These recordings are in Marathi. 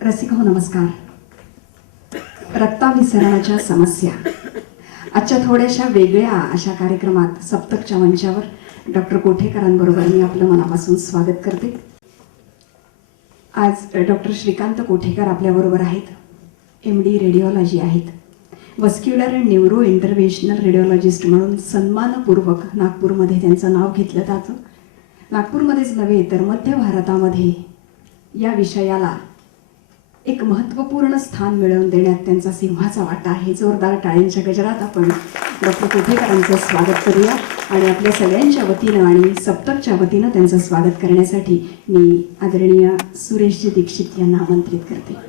रसिको नमस्कार. रक्ताभिसरणाच्या समस्या आजच्या थोड्याशा वेगळ्या अशा कार्यक्रमात सप्तकच्या मंचावर डॉक्टर कोठेकरांबरोबर मी आपलं मनापासून स्वागत करते. आज डॉक्टर श्रीकांत कोठेकर आपल्याबरोबर आहेत. MD रेडिओलॉजी आहेत. वस्क्युलर अँड न्यूरो इंटरव्हेन्शनल रेडिओलॉजिस्ट म्हणून सन्मानपूर्वक नागपूरमध्ये त्यांचं नाव घेतलं जातं. नागपूरमध्येच नव्हे तर मध्य भारतामध्ये या विषयाला एक महत्त्वपूर्ण स्थान मिळवून देण्यात त्यांचा सिंहाचा वाटा आहे. जोरदार टाळ्यांच्या गजरात आपण डॉक्टर कोठेकरांचं स्वागत करूया आणि आपल्या सगळ्यांच्या वतीनं आणि सप्तकच्या वतीनं त्यांचं स्वागत करण्यासाठी मी आदरणीय सुरेशजी दीक्षित यांना आमंत्रित करते.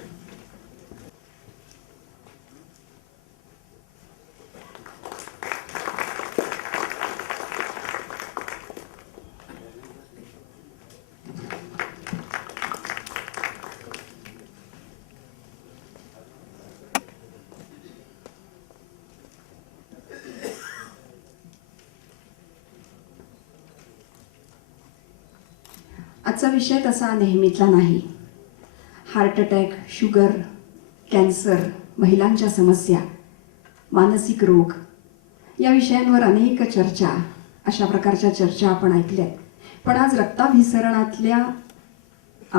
आजचा विषय तसा नेहमीतला नाही. हार्ट अटॅक, शुगर, कॅन्सर, महिलांच्या समस्या, मानसिक रोग या विषयांवर अनेक चर्चा, अशा प्रकारच्या चर्चा आपण ऐकल्यात. पण आज रक्ताभिसरणातल्या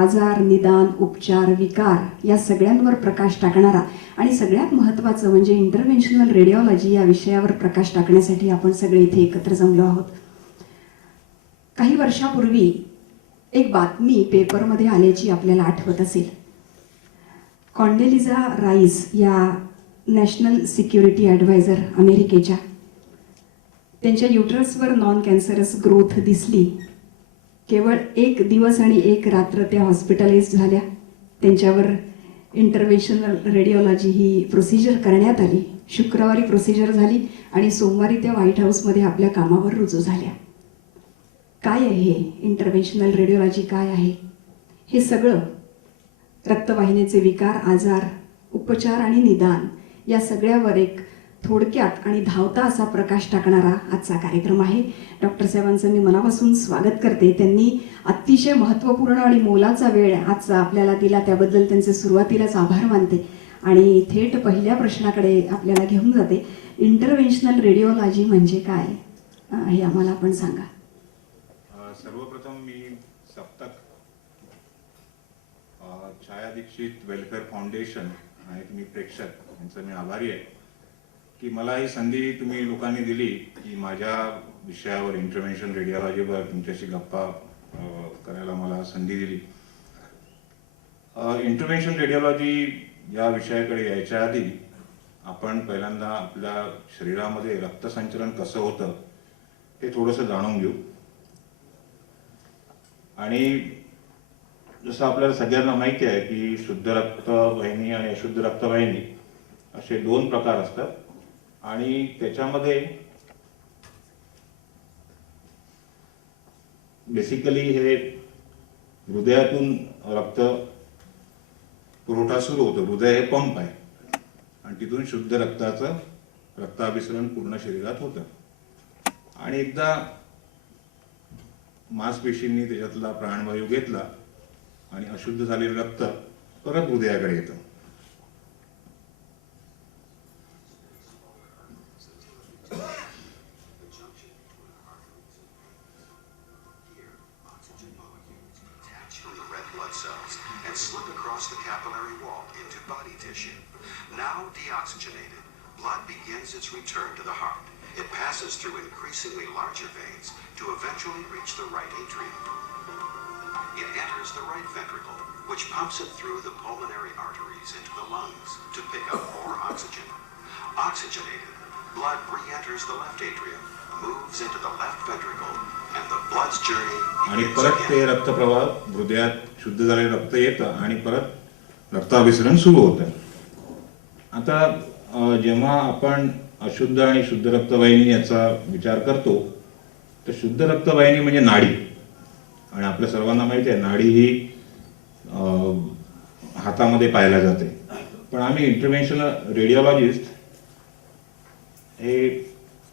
आजार, निदान, उपचार, विकार या सगळ्यांवर प्रकाश टाकणारा आणि सगळ्यात महत्त्वाचं म्हणजे इंटरव्हेन्शनल रेडिओलॉजी या विषयावर प्रकाश टाकण्यासाठी आपण सगळे इथे एकत्र जमलो आहोत. काही वर्षापूर्वी एक बातमी पेपरमध्ये आल्याची आपल्याला आठवत असेल. कॉन्डेलिझा राईस या नॅशनल सिक्युरिटी ॲडवायझर अमेरिकेच्या, त्यांच्या युटरसवर नॉन कॅन्सरस ग्रोथ दिसली. केवळ एक दिवस आणि एक रात्र त्या हॉस्पिटलाइज झाल्या. त्यांच्यावर इंटरव्हेन्शनल रेडिओलॉजी ही प्रोसिजर करण्यात आली. शुक्रवारी प्रोसिजर झाली आणि सोमवारी त्या व्हाईट हाऊसमध्ये आपल्या कामावर रुजू झाल्या. काय आहे हे इंटरव्हेन्शनल रेडिओलॉजी, काय आहे हे सगळं? रक्तवाहिनीचे विकार, आजार, उपचार आणि निदान या सगळ्यावर एक थोडक्यात आणि धावता असा प्रकाश टाकणारा आजचा कार्यक्रम आहे. डॉक्टर साहेबांचं मी मनापासून स्वागत करते. त्यांनी अतिशय महत्त्वपूर्ण आणि मोलाचा वेळ आजचा आपल्याला दिला, त्याबद्दल त्यांचे सुरुवातीलाच आभार मानते आणि थेट पहिल्या प्रश्नाकडे आपल्याला घेऊन जाते. इंटरव्हेन्शनल रेडिओलॉजी म्हणजे काय हे आम्हाला आपण सांगा. सर्वप्रथम मी सप्तक, छाया दीक्षित वेलफेअर फाउंडेशन आणि तुम्ही प्रेक्षक यांचं मी आभारी आहे की मला ही संधी तुम्ही लोकांनी दिली की माझ्या विषयावर इंटरव्हेन्शनल रेडिओलॉजीवर तुमच्याशी गप्पा करायला मला संधी दिली. इंटरव्हेन्शनल रेडिओलॉजी या विषयाकडे यायच्या आधी आपण पहिल्यांदा आपल्या शरीरामध्ये रक्तसंचलन कसं होतं हे थोडंसं जाणून घेऊ. आणि जसं आपल्याला सगळ्यांना माहिती आहे की शुद्ध रक्तवाहिनी आणि अशुद्ध रक्तवाहिनी असे दोन प्रकार असतात आणि त्याच्यामध्ये बेसिकली हे हृदयातून रक्त पुरवठा सुरू होतो. हृदय हे पंप आहे आणि तिथून शुद्ध रक्ताचं रक्ताभिसरण पूर्ण शरीरात होतं आणि एकदा मांसपेशींनी त्याच्यातला प्राणवायू घेतला आणि अशुद्ध झालेलं रक्त परत हृदयाकडे येतं. Blood begins its return to the heart. It passes through increasingly larger veins to eventually reach the right atrium. It enters the right ventricle, which pumps it through the pulmonary arteries into the lungs to pick up more oxygen. Oxygenated, blood re-enters the left atrium, moves into the left ventricle, and the blood's journey आणि begins परत ते again. रक्तप्रवाह हृदयात शुद्ध झालेलं रक्त येतं आणि परत रक्ताभिसरण सुरू होतं. आता जेव्हा आपण अशुद्ध आणि शुद्ध रक्तवाहिनी याचा विचार करतो तर शुद्ध रक्तवाहिनी म्हणजे नाडी. आणि आपल्या सर्वांना माहिती आहे नाडी ही हातामध्ये पाहायला जाते. पण आम्ही इंटरव्हेन्शनल रेडिओलॉजिस्ट हे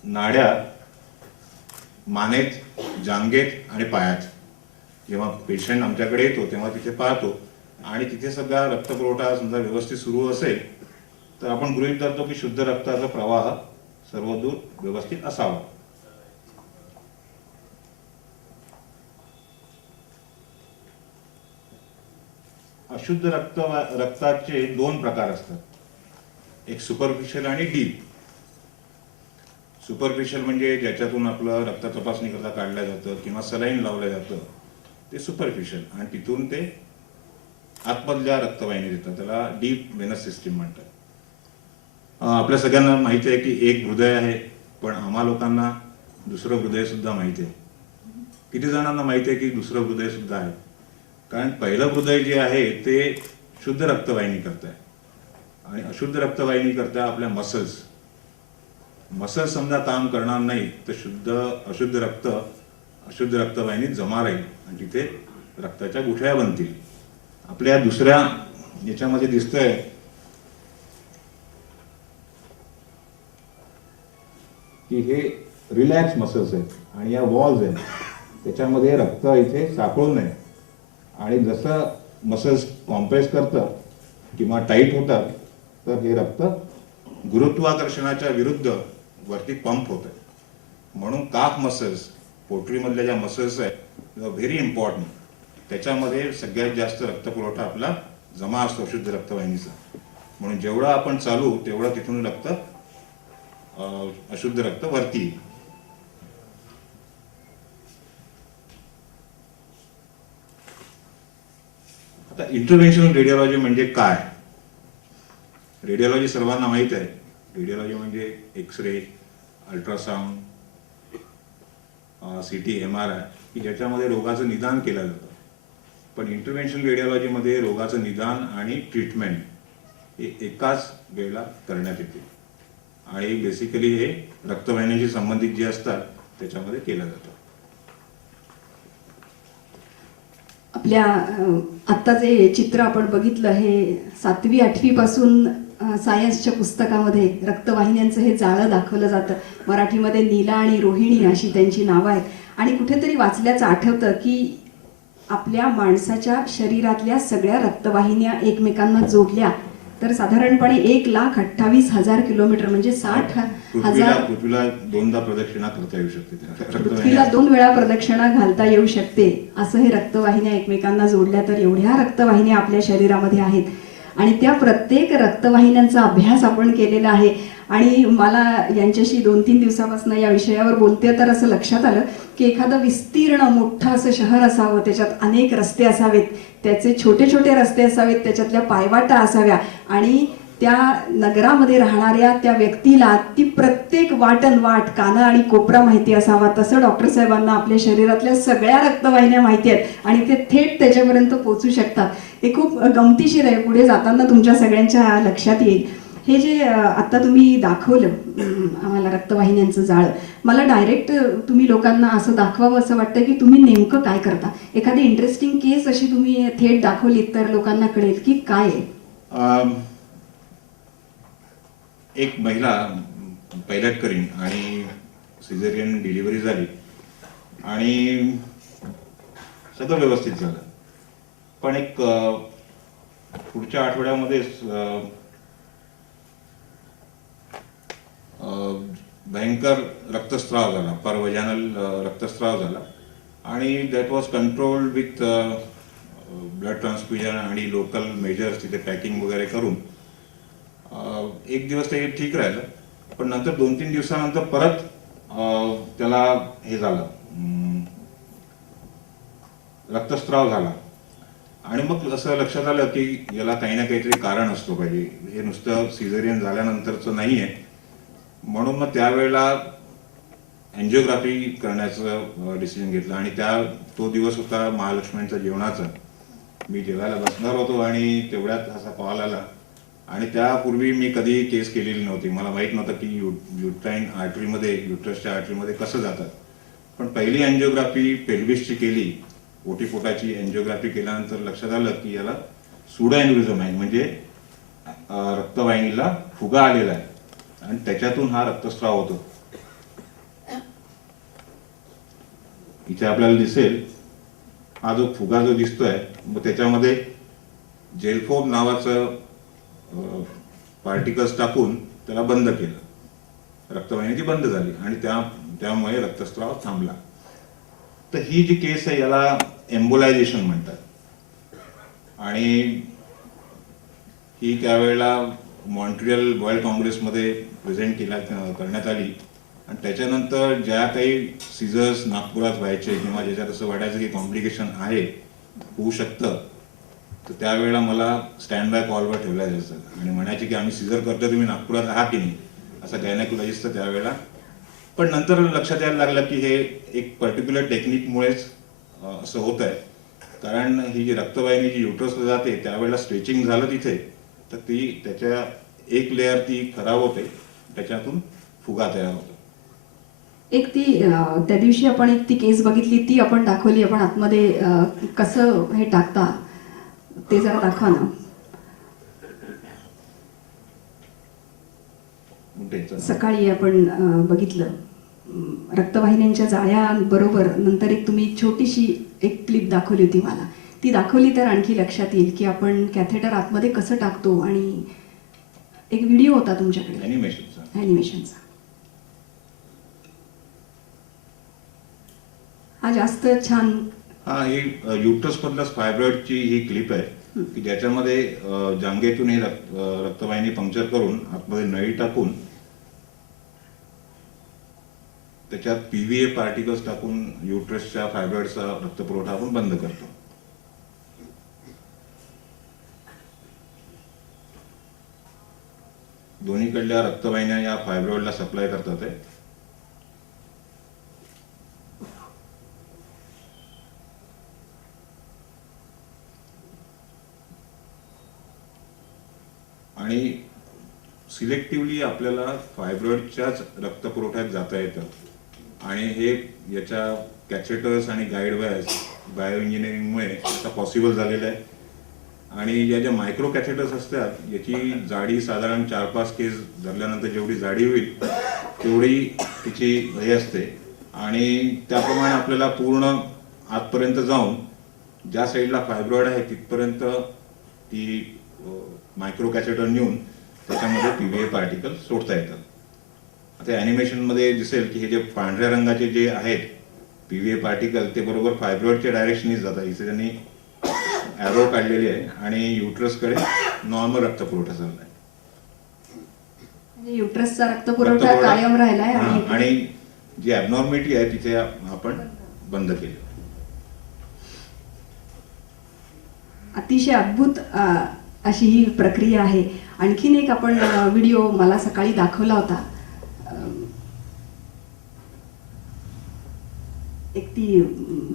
नाड्या मानेत, जांघेत आणि पायात जेव्हा पेशंट आमच्याकडे येतो तेव्हा तिथे पाहतो आणि तिथे सगळा रक्तपुरवठा समजा व्यवस्थित सुरू असेल तर आपण गृहीत धरतो की शुद्ध रक्ताचा प्रवाह सर्वदूर व्यवस्थित असावा. अशुद्ध रक्ताचे दोन प्रकार असतात, एक सुपरफिशियल आणि डीप. सुपरफिशियल म्हणजे ज्याच्यातून आपलं रक्त तपासणी करता काढलं जातं किंवा सलाईन लावलं जातं ते सुपरफिशियल, आणि तिथून ते आतमधल्या रक्तवाहिनी देतात, त्याला डीप वेनस सिस्टीम म्हणतात. आपल्या सगळ्यांना माहिती आहे की एक हृदय आहे, पण आम्हा लोकांना दुसरं हृदय सुद्धा माहिती आहे. किती जणांना माहिती आहे की दुसरं हृदय सुद्धा आहे? कारण पहिलं हृदय जे आहे ते शुद्ध रक्तवाहिनी करत आहे, आणि अशुद्ध रक्तवाहिनी करता आपल्या मसल्स समजा काम करणार नाही तर अशुद्ध रक्तवाहिनीत जमा राहील आणि तिथे रक्ताच्या गुठळ्या बनतील. आपल्या दुसऱ्या याच्यामध्ये दिसतंय की हे रिलॅक्स मसल्स आहेत आणि या वॉल्स आहेत, त्याच्यामध्ये रक्त इथे सापडू नये, आणि जसं मसल्स कॉम्प्रेस करतं किंवा टाईट होतात तर हे रक्त गुरुत्वाकर्षणाच्या विरुद्ध वरती पंप होत आहे. म्हणून काफ मसल्स, पोटरीमधल्या ज्या मसल्स आहेत व्हेरी इम्पॉर्टंट, त्याच्यामध्ये सगळ्यात जास्त रक्तपुरवठा आपला जमा असतो शुद्ध रक्तवाहिनीचा. म्हणून जेवढं आपण चालू तेवढं तिथून अशुद्ध रक्त वरती येईल. आता इंटरव्हेन्शनल रेडिओलॉजी म्हणजे काय? रेडिओलॉजी सर्वांना माहित आहे. रेडिओलॉजी म्हणजे एक्सरे, अल्ट्रासाऊंड, सीटी, MRI की ज्याच्यामध्ये रोगाचं निदान केलं जातं. पण इंटरव्हेन्शनल रेडिओलॉजीमध्ये रोगाचं निदान आणि ट्रीटमेंट हे एकाच वेळेला करण्यात येते, आणि बेसिकली हे रक्तवाहिन्याशी संबंधित जे असतात त्याच्यामध्ये केलं जातं. आपल्या आत्ता जे चित्र आपण बघितलं हे 7वी 8वी पासून सायन्सच्या पुस्तकामध्ये रक्तवाहिन्यांचं हे जाळं दाखवलं जातं. मराठीमध्ये नीला आणि रोहिणी अशी त्यांची नावं आहेत. आणि कुठेतरी वाचल्याचं आठवतं की आपल्या माणसाच्या शरीरातल्या सगळ्या रक्तवाहिन्या एकमेकांना जोडल्या तर साधारणपणे 1,28,000 किलोमीटर म्हणजे 60,000 पृथ्वीला दोनदा प्रदक्षिणा करता येऊ शकते. पृथ्वीला 2 वेळा प्रदक्षिणा घालता येऊ शकते असं हे रक्तवाहिन्या एकमेकांना जोडल्या तर एवढ्या रक्तवाहिन्या आपल्या शरीरामध्ये आहेत. आणि त्या प्रत्येक रक्तवाहिन्यांचा अभ्यास आपण केलेला आहे. आणि मला यांच्याशी 2-3 दिवसापासून या विषयावर बोलते तर असं लक्षात आलं की एखादं विस्तीर्ण मोठं असं शहर असावं, त्याच्यात अनेक रस्ते असावेत, त्याचे छोटे छोटे रस्ते असावेत, त्याच्यातल्या पायवाटा असाव्या, आणि त्या नगरामध्ये राहणाऱ्या त्या व्यक्तीला ती प्रत्येक वाट काना आणि कोपरा माहिती असावा. तसं डॉक्टर साहेबांना आपल्या शरीरातल्या सगळ्या रक्तवाहिन्या माहिती आहेत आणि ते थेट त्याच्यापर्यंत पोहोचू शकतात. हे खूप गमतीशीर आहे, पुढे जाताना तुमच्या सगळ्यांच्या लक्षात येईल. हे जे आता तुम्ही दाखवलं आम्हाला रक्तवाहिन्यांचं जाळं, मला डायरेक्ट तुम्ही लोकांना असं दाखवावं असं वाटतं की तुम्ही नेमकं काय करता. एखादी इंटरेस्टिंग केस अशी तुम्ही थेट दाखवलीत तर लोकांना कळेल की काय आहे. एक महिला पायलट करीन आणि सिझेरियन डिलिव्हरी झाली आणि सगळं व्यवस्थित झालं, पण एक पुढच्या आठवड्यामध्ये भयंकर रक्तस्राव झाला, परवजानल रक्तस्राव झाला, आणि that was controlled with blood transfusion आणि लोकल मेजर्स तिथे पॅकिंग वगैरे करून एक दिवस ते ठीक राहिलं. पण नंतर 2-3 दिवसानंतर परत त्याला हे झालं, रक्तस्राव झाला. आणि मग असं लक्षात आलं की याला काही ना काहीतरी कारण असतो पाहिजे, हे नुसतं सिझेरियन झाल्यानंतरचं नाही आहे. म्हणून मग त्यावेळेला एन्जिओग्राफी करण्याचं डिसिजन घेतलं. आणि तो दिवस होता महालक्ष्मींच्या जेवणाचा. मी जेवायला बसणार होतो आणि तेवढ्यात असा कॉल आला. आणि त्यापूर्वी मी कधी केस केलेली नव्हती, मला माहीत नव्हतं की युट्राईन आर्टरीमध्ये, युट्रसच्या आर्टरीमध्ये कसं जातात. पण पहिली एन्जिओग्राफी पेल्विसची केली, ओटीपोटाची एन्जिओग्राफी केल्यानंतर लक्षात आलं की याला सुडो एन्युरिझम आहे, म्हणजे रक्तवाहिनीला फुगा आलेला आहे आणि त्याच्यातून हा रक्तस्राव होतो. इथे आपल्याला दिसेल हा जो फुगा जो दिसतोय, मग त्याच्यामध्ये जेलफोम नावाचं पार्टिकल्स टाकून त्याला बंद केलं. रक्तवाहिनी ती बंद झाली आणि त्यामुळे रक्तस्राव थांबला. तर ही जी केस आहे याला एम्बोलायझेशन म्हणतात. आणि ही त्यावेळेला मॉन्ट्रियल वर्ल्ड काँग्रेसमध्ये प्रेझेंट करण्यात आली. आणि त्याच्यानंतर ज्या काही सिझर्स नागपुरात व्हायचे किंवा ज्याच्यात असं वाटायचं की कॉम्प्लिकेशन आहे, होऊ शकतं, तर त्यावेळेला मला स्टँड बाय कॉलवर ठेवलं जायचं आणि म्हणायचे की आम्ही सिझर करतो, तुम्ही नागपुरात आहात की नाही, असं गायनेकोलॉजिस्ट त्यावेळेला. पण नंतर लक्षात यायला लागलं की हे एक पर्टिक्युलर टेक्निकमुळेच असं होत आहे. कारण ही जी रक्तवाहिनी जी युट्रसला जाते त्यावेळेला स्ट्रेचिंग झालं तिथे, तर ती त्याच्या एक लेअर ती खराब होते, त्याच्यातून फुगा तयार होतो. एक ती त्या दिवशी आपण एक ती केस बघितली, ती आपण दाखवली. आपण आतमध्ये कसं हे टाकता ते जरा दाखवा ना. सकाळी आपण बघितलं रक्तवाहिन्यांच्या जाळ्यांबरोबर नंतर एक तुम्ही छोटीशी एक क्लिप दाखवली होती मला. ती दाखवली तर आणखी लक्षात येईल की आपण कॅथेटर आतमध्ये कसं टाकतो. आणि एक व्हिडिओ होता तुमच्याकडे ॲनिमेशनचा. हा जास्त छान. हा, ही युट्रस मधल्या फायब्रॉइडची ही क्लिप आहे की ज्याच्यामध्ये जांघेतून ही रक्तवाहिनी पंक्चर करून आतमध्ये नळी टाकून त्याच्यात पीव्हीए पार्टिकल्स टाकून युट्रसच्या फायब्रॉइडचा रक्तपुरवठा आपण बंद करतो. दोन्हीकडल्या रक्तवाहिन्या या फायब्रॉइडला सप्लाय करतात आहे. आणि सिलेक्टिव्हली आपल्याला फायब्रॉइडच्याच रक्तपुरवठ्यात जाता येतं. आणि हे याच्या कॅथेटर्स आणि गाईड वायर्स बायो इंजिनिअरिंगमुळे आता पॉसिबल झालेलं आहे. आणि या ज्या मायक्रो कॅथेटर्स असतात याची जाडी साधारण 4-5 केस धरल्यानंतर जेवढी जाडी होईल तेवढी तिची हे असते. आणि त्याप्रमाणे आपल्याला पूर्ण आतपर्यंत जाऊन ज्या साईडला फायब्रॉइड आहे तिथपर्यंत ती मायक्रो कॅथेटर नेऊन त्याच्यामध्ये पीव्हीए पार्टिकल सोडता येतात. आता ॲनिमेशनमध्ये दिसेल की हे जे पांढऱ्या रंगाचे जे आहेत पीव्हीए पार्टिकल ते बरोबर फायब्रॉइडच्या डायरेक्शनीच जातात. इथे त्यांनी ॲरो काढलेली आहे आणि युट्रसकडे नॉर्मल रक्तपुरवठा चाललाय. म्हणजे युट्रसचा रक्तपुरवठा कायम राहिलाय आणि जी ॲबनॉर्मॅलिटी आहे तिथे आपण बंद केली. अतिशय अद्भुत अशी ही प्रक्रिया आहे. आणखीन एक आपण व्हिडिओ मला सकाळी दाखवला होता. एक ती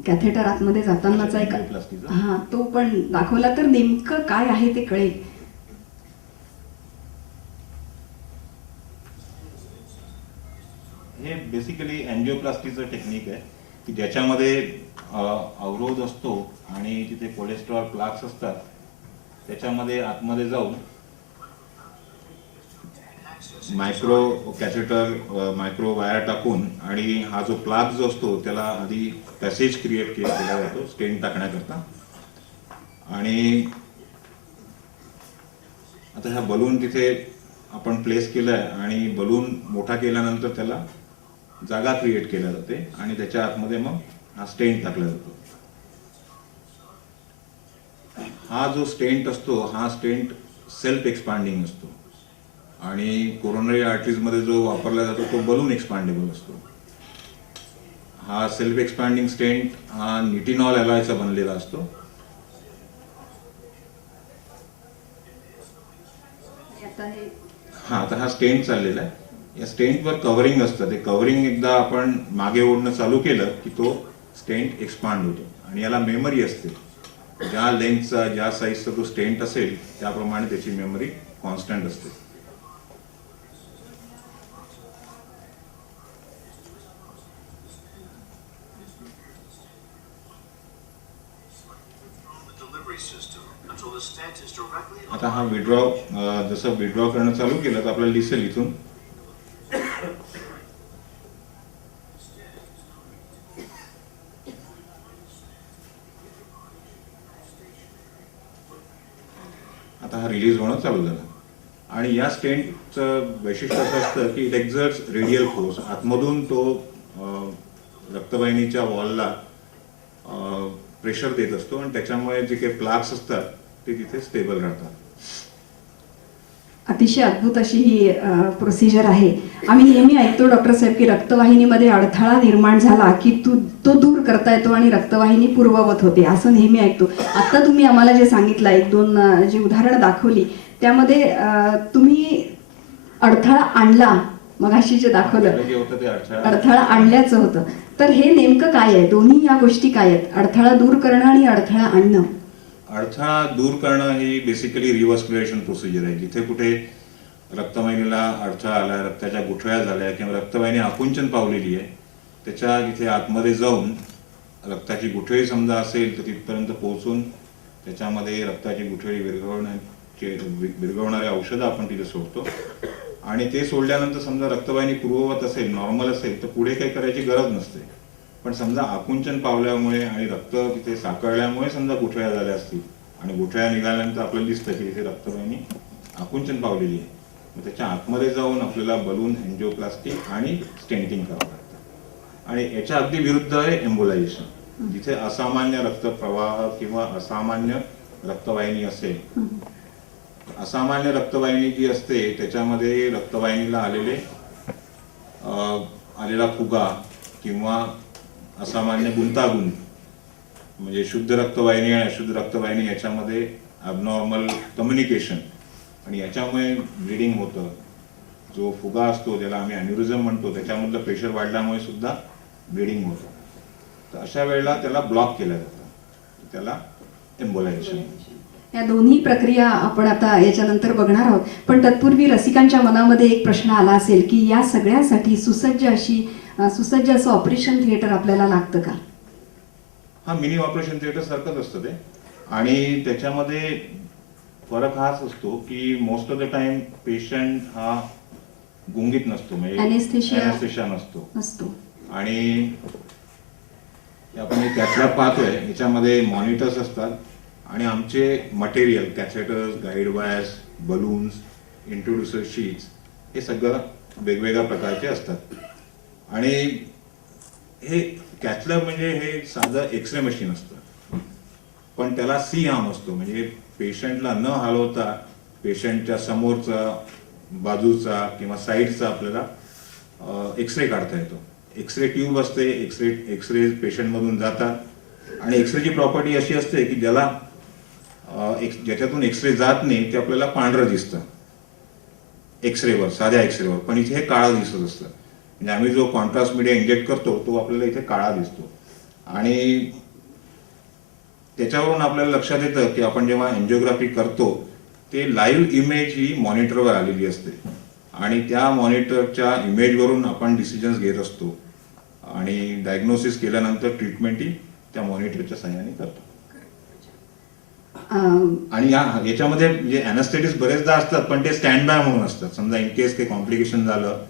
कॅथेटर आतमध्ये जातानाचा एक, हा, तो पण दाखवला तर नेमकं काय आहे ते कळेल. हे बेसिकली अँजिओप्लास्टीचं टेक्निक आहे की ज्याच्यामध्ये अवरोध असतो आणि तिथे कोलेस्ट्रॉल प्लाक्स असतात. त्याच्यामध्ये आतमध्ये जाऊन मायक्रो कॅथेटर मायक्रो वायर टाकून आणि हा जो प्लाग जो असतो त्याला आधी पॅसेज क्रिएट केला जातो स्टेंट टाकण्याकरता. आणि आता हा बलून तिथे आपण प्लेस केलाय आणि बलून मोठा केल्यानंतर त्याला जागा क्रिएट केल्या जाते आणि त्याच्या आतमध्ये मग हा स्टेंट टाकला जातो. हा जो स्टेंट असतो हा स्टेंट सेल्फ एक्सपांडिंग असतो आणि कोरोनरी आर्टरीजमध्ये जो वापरला जातो तो बलून एक्सपांडेबल असतो. हा सेल्फ एक्सपांडिंग स्टेंट हा निटिनॉल अलॉयचा बनलेला असतो. आता हा स्टेंट चाललेला आहे. या स्टेंटवर कव्हरिंग असतं. ते कव्हरिंग एकदा आपण मागे ओढणं चालू केलं की तो स्टेंट एक्सपांड होतो. आणि याला मेमरी असते. ज्या लेंथचा ज्या साईजचा तो स्टेंट असेल त्याप्रमाणे त्याची मेमरी कॉन्स्टंट असते. आता हा विड्रॉ जसं विड्रॉ करणं चालू केलं तर आपल्याला दिसेल इथून आता हा रिलीज होणं चालू झाला. आणि या स्टेंटचं वैशिष्ट्य असं असतं की इट एक्झर्ट्स रेडियल फोर्स. आतमधून तो रक्तवाहिनीच्या वॉलला प्रेशर देत असतो आणि त्याच्यामुळे जे काही प्लाक्स असतात ते तिथे स्टेबल राहतात. अतिशय अद्भुत अशी ही प्रोसिजर आहे. आम्ही नेहमी ऐकतो डॉक्टर साहेब की रक्तवाहिनीमध्ये अडथळा निर्माण झाला की तो दूर करता येतो आणि रक्तवाहिनी पूर्ववत होते, असं नेहमी ऐकतो. आता तुम्ही आम्हाला जे सांगितलं, एक दोन जी उदाहरणं दाखवली त्यामध्ये तुम्ही अडथळा आणला, मगाशी जे दाखवलं आपल्याला जे होतं ते अडथळा आणल्याचं होतं. तर हे नेमकं काय आहे? दोन्ही या गोष्टी काय आहेत? अडथळा दूर करणं आणि अडथळा आणणं. अडथळा दूर करणं ही बेसिकली रिव्हर्स्क्युलेशन प्रोसिजर आहे. जिथे कुठे रक्तवाहिनीला अडथळा आला, रक्ताच्या गुठळ्या झाल्या किंवा रक्तवाहिनी आकुंचन पावलेली आहे, त्याच्या जिथे आतमध्ये जाऊन रक्ताची गुठळी समजा असेल तर तिथपर्यंत पोहोचून त्याच्यामध्ये रक्ताची गुठळी विरघळणारे औषधं आपण तिथे सोडतो. आणि ते सोडल्यानंतर समजा रक्तवाहिनी पूर्ववत असेल, नॉर्मल असेल, तर पुढे काही करायची गरज नसते. पण समजा आकुंचन पावल्यामुळे आणि रक्त तिथे साकळल्यामुळे समजा गुठळ्या झाल्या असतील आणि गुठळ्या निघाल्यानंतर आपल्याला दिसतं की तिथे रक्तवाहिनी आकुंचन पावलेली आहे, मग त्याच्या आतमध्ये जाऊन आपल्याला बलून, एन्जिओप्लास्टी आणि स्टेंटिंग करावं लागतं. आणि याच्या अगदी विरुद्ध आहे एम्बोलायझेशन. जिथे असामान्य रक्तप्रवाह किंवा असामान्य रक्तवाहिनी असेल, असामान्य रक्तवाहिनी जी असते त्याच्यामध्ये रक्तवाहिनीला आलेला फुगा किंवा असामान्य गुंतागुंत, म्हणजे शुद्ध रक्तवाहिनी आणि अशुद्ध रक्तवाहिनी याच्यामध्ये ॲबनॉर्मल कम्युनिकेशन आणि याच्यामुळे ब्लिडिंग होतं. जो फुगा असतो ज्याला आम्ही अॅन्युरिझम म्हणतो, त्याच्यामधलं प्रेशर वाढल्यामुळे सुद्धा ब्लिडिंग होतं. तर अशा वेळेला त्याला ब्लॉक केलं जातं, त्याला एम्बोलायझेशन. या दोन्ही प्रक्रिया आपण आता याच्यानंतर बघणार आहोत. पण तत्पूर्वी रसिकांच्या मनामध्ये एक प्रश्न आला असेल की या सगळ्यासाठी सुसज्ज असं ऑपरेशन थिएटर आपल्याला लागतं का? हा मिनी ऑपरेशन थिएटर सारखंच असतं ते. आणि त्याच्यामध्ये फरक हाच असतो की most of the time patient हा गुंगीत नसतो, म्हणजे अॅनेस्थेशिया नसतो. आणि आपण कॅथलॅब पाहतोय, याच्यामध्ये मॉनिटर्स असतात आणि आमचे material, catheters, guide wires, balloons, introducer sheaths, हे सगळं वेगवेगळ्या प्रकारचे असतात. आणि हे कॅथलॅब म्हणजे हे साधं एक्सरे मशीन असतं, पण त्याला सी आर्म असतो. म्हणजे पेशंटला न हलवता पेशंटच्या समोरचा, बाजूचा किंवा साईडचा आपल्याला एक्सरे काढता येतो. एक्सरे ट्यूब असते, एक्सरे पेशंटमधून जातात आणि एक्सरेची प्रॉपर्टी अशी असते की ज्याच्यातून एक्सरे जात नाही ते आपल्याला पांढरं दिसतं एक्सरेवर, साध्या एक्सरेवर, पण इथे हे काळा दिसत असतं. म्हणजे आम्ही जो कॉन्ट्रास्ट मीडिया इंजेक्ट करतो तो आपल्याला इथे काळा दिसतो. आणि त्याच्यावरून आपल्याला लक्षात येतं की आपण जेव्हा एन्जिओग्राफी करतो ते लाईव्ह इमेज ही मॉनिटरवर आलेली असते आणि त्या मॉनिटरच्या इमेजवरून आपण डिसिजन्स घेत असतो आणि डायग्नोसिस केल्यानंतर ट्रीटमेंटही त्या मॉनिटरच्या सहाय्याने करतो. आणि याच्यामध्ये म्हणजे अॅनेस्थेटिक्स बरेचदा असतात, पण ते स्टँड बाय म्हणून असतात. समजा इन केस काही कॉम्प्लिकेशन झालं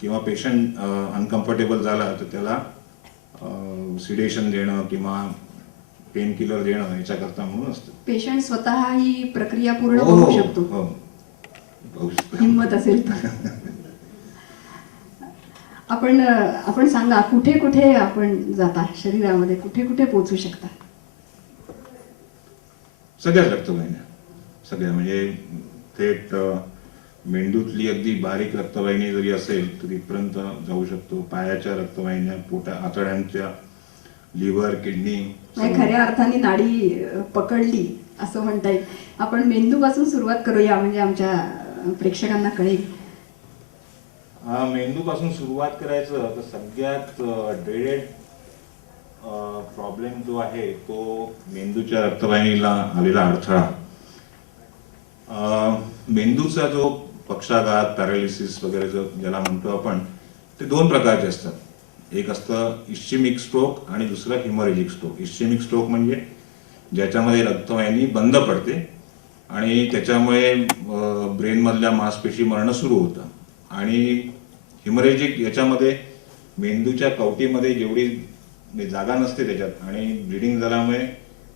किंवा पेशंट अनकम्फर्टेबल झाला तर त्याला सिडेशन देणं किंवा पेन किलर देणं याच्याकरता म्हणून असतं. पेशंट स्वतः ही प्रक्रिया पूर्ण करू शकतो, हिंमत असेल तर. आपण सांगा, कुठे कुठे आपण जाता शरीरामध्ये, कुठे कुठे पोहोचू शकता? सगळ्याच रक्तवाहिन्या, सगळ्या. म्हणजे थेट मेंदूतली अगदी बारीक रक्तवाहिनी जरी असेल तर तिथपर्यंत जाऊ शकतो. पायाच्या रक्तवाहिन्या, आतड्यांच्या, लिव्हर, किडनी, खऱ्या अर्थाने नाडी पकडली असं म्हणता येईल. आपण मेंदूपासून सुरुवात करूया, म्हणजे आमच्या प्रेक्षकांना कळेल. मेंदूपासून सुरुवात करायचं तर सगळ्यात ड्रेडेड प्रॉब्लेम जो आहे तो मेंदूच्या रक्तवाहिनीला आलेला अडथळा. मेंदूचा जो पक्षाघात, पॅरालिसिस वगैरे ज्याला म्हणतो आपण, ते दोन प्रकारचे असतात. एक असतं इस्चेमिक स्ट्रोक आणि दुसरं हिमोरेजिक स्ट्रोक. इस्चेमिक स्ट्रोक म्हणजे ज्याच्यामध्ये रक्तवाहिनी बंद पडते आणि त्याच्यामुळे ब्रेनमधल्या मांसपेशी मरणं सुरू होतं. आणि हिमोरेजिक याच्यामध्ये मेंदूच्या कवटीमध्ये जेवढी जागा नसते त्याच्यात आणि ब्लिडिंग झाल्यामुळे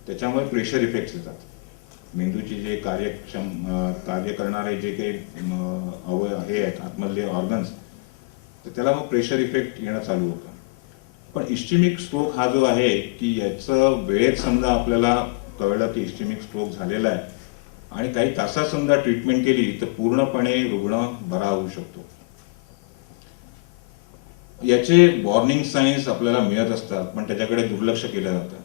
त्याच्यामुळे प्रेशर इफेक्ट्स येतात मेंदूचे जे कार्य करणारे जे काही अवयव हे आहेत आतमधले ऑर्गन्स, तर त्याला मग प्रेशर इफेक्ट येणं चालू होतं. पण इस्चेमिक स्ट्रोक हा जो आहे की याचं वेळेत समजा आपल्याला कळलं की इस्चेमिक स्ट्रोक झालेला आहे आणि काही तासात समजा ट्रीटमेंट केली तर पूर्णपणे रुग्ण बरा होऊ शकतो. याचे वॉर्निंग साईन्स आपल्याला मिळत असतात, पण त्याच्याकडे दुर्लक्ष केलं जातं.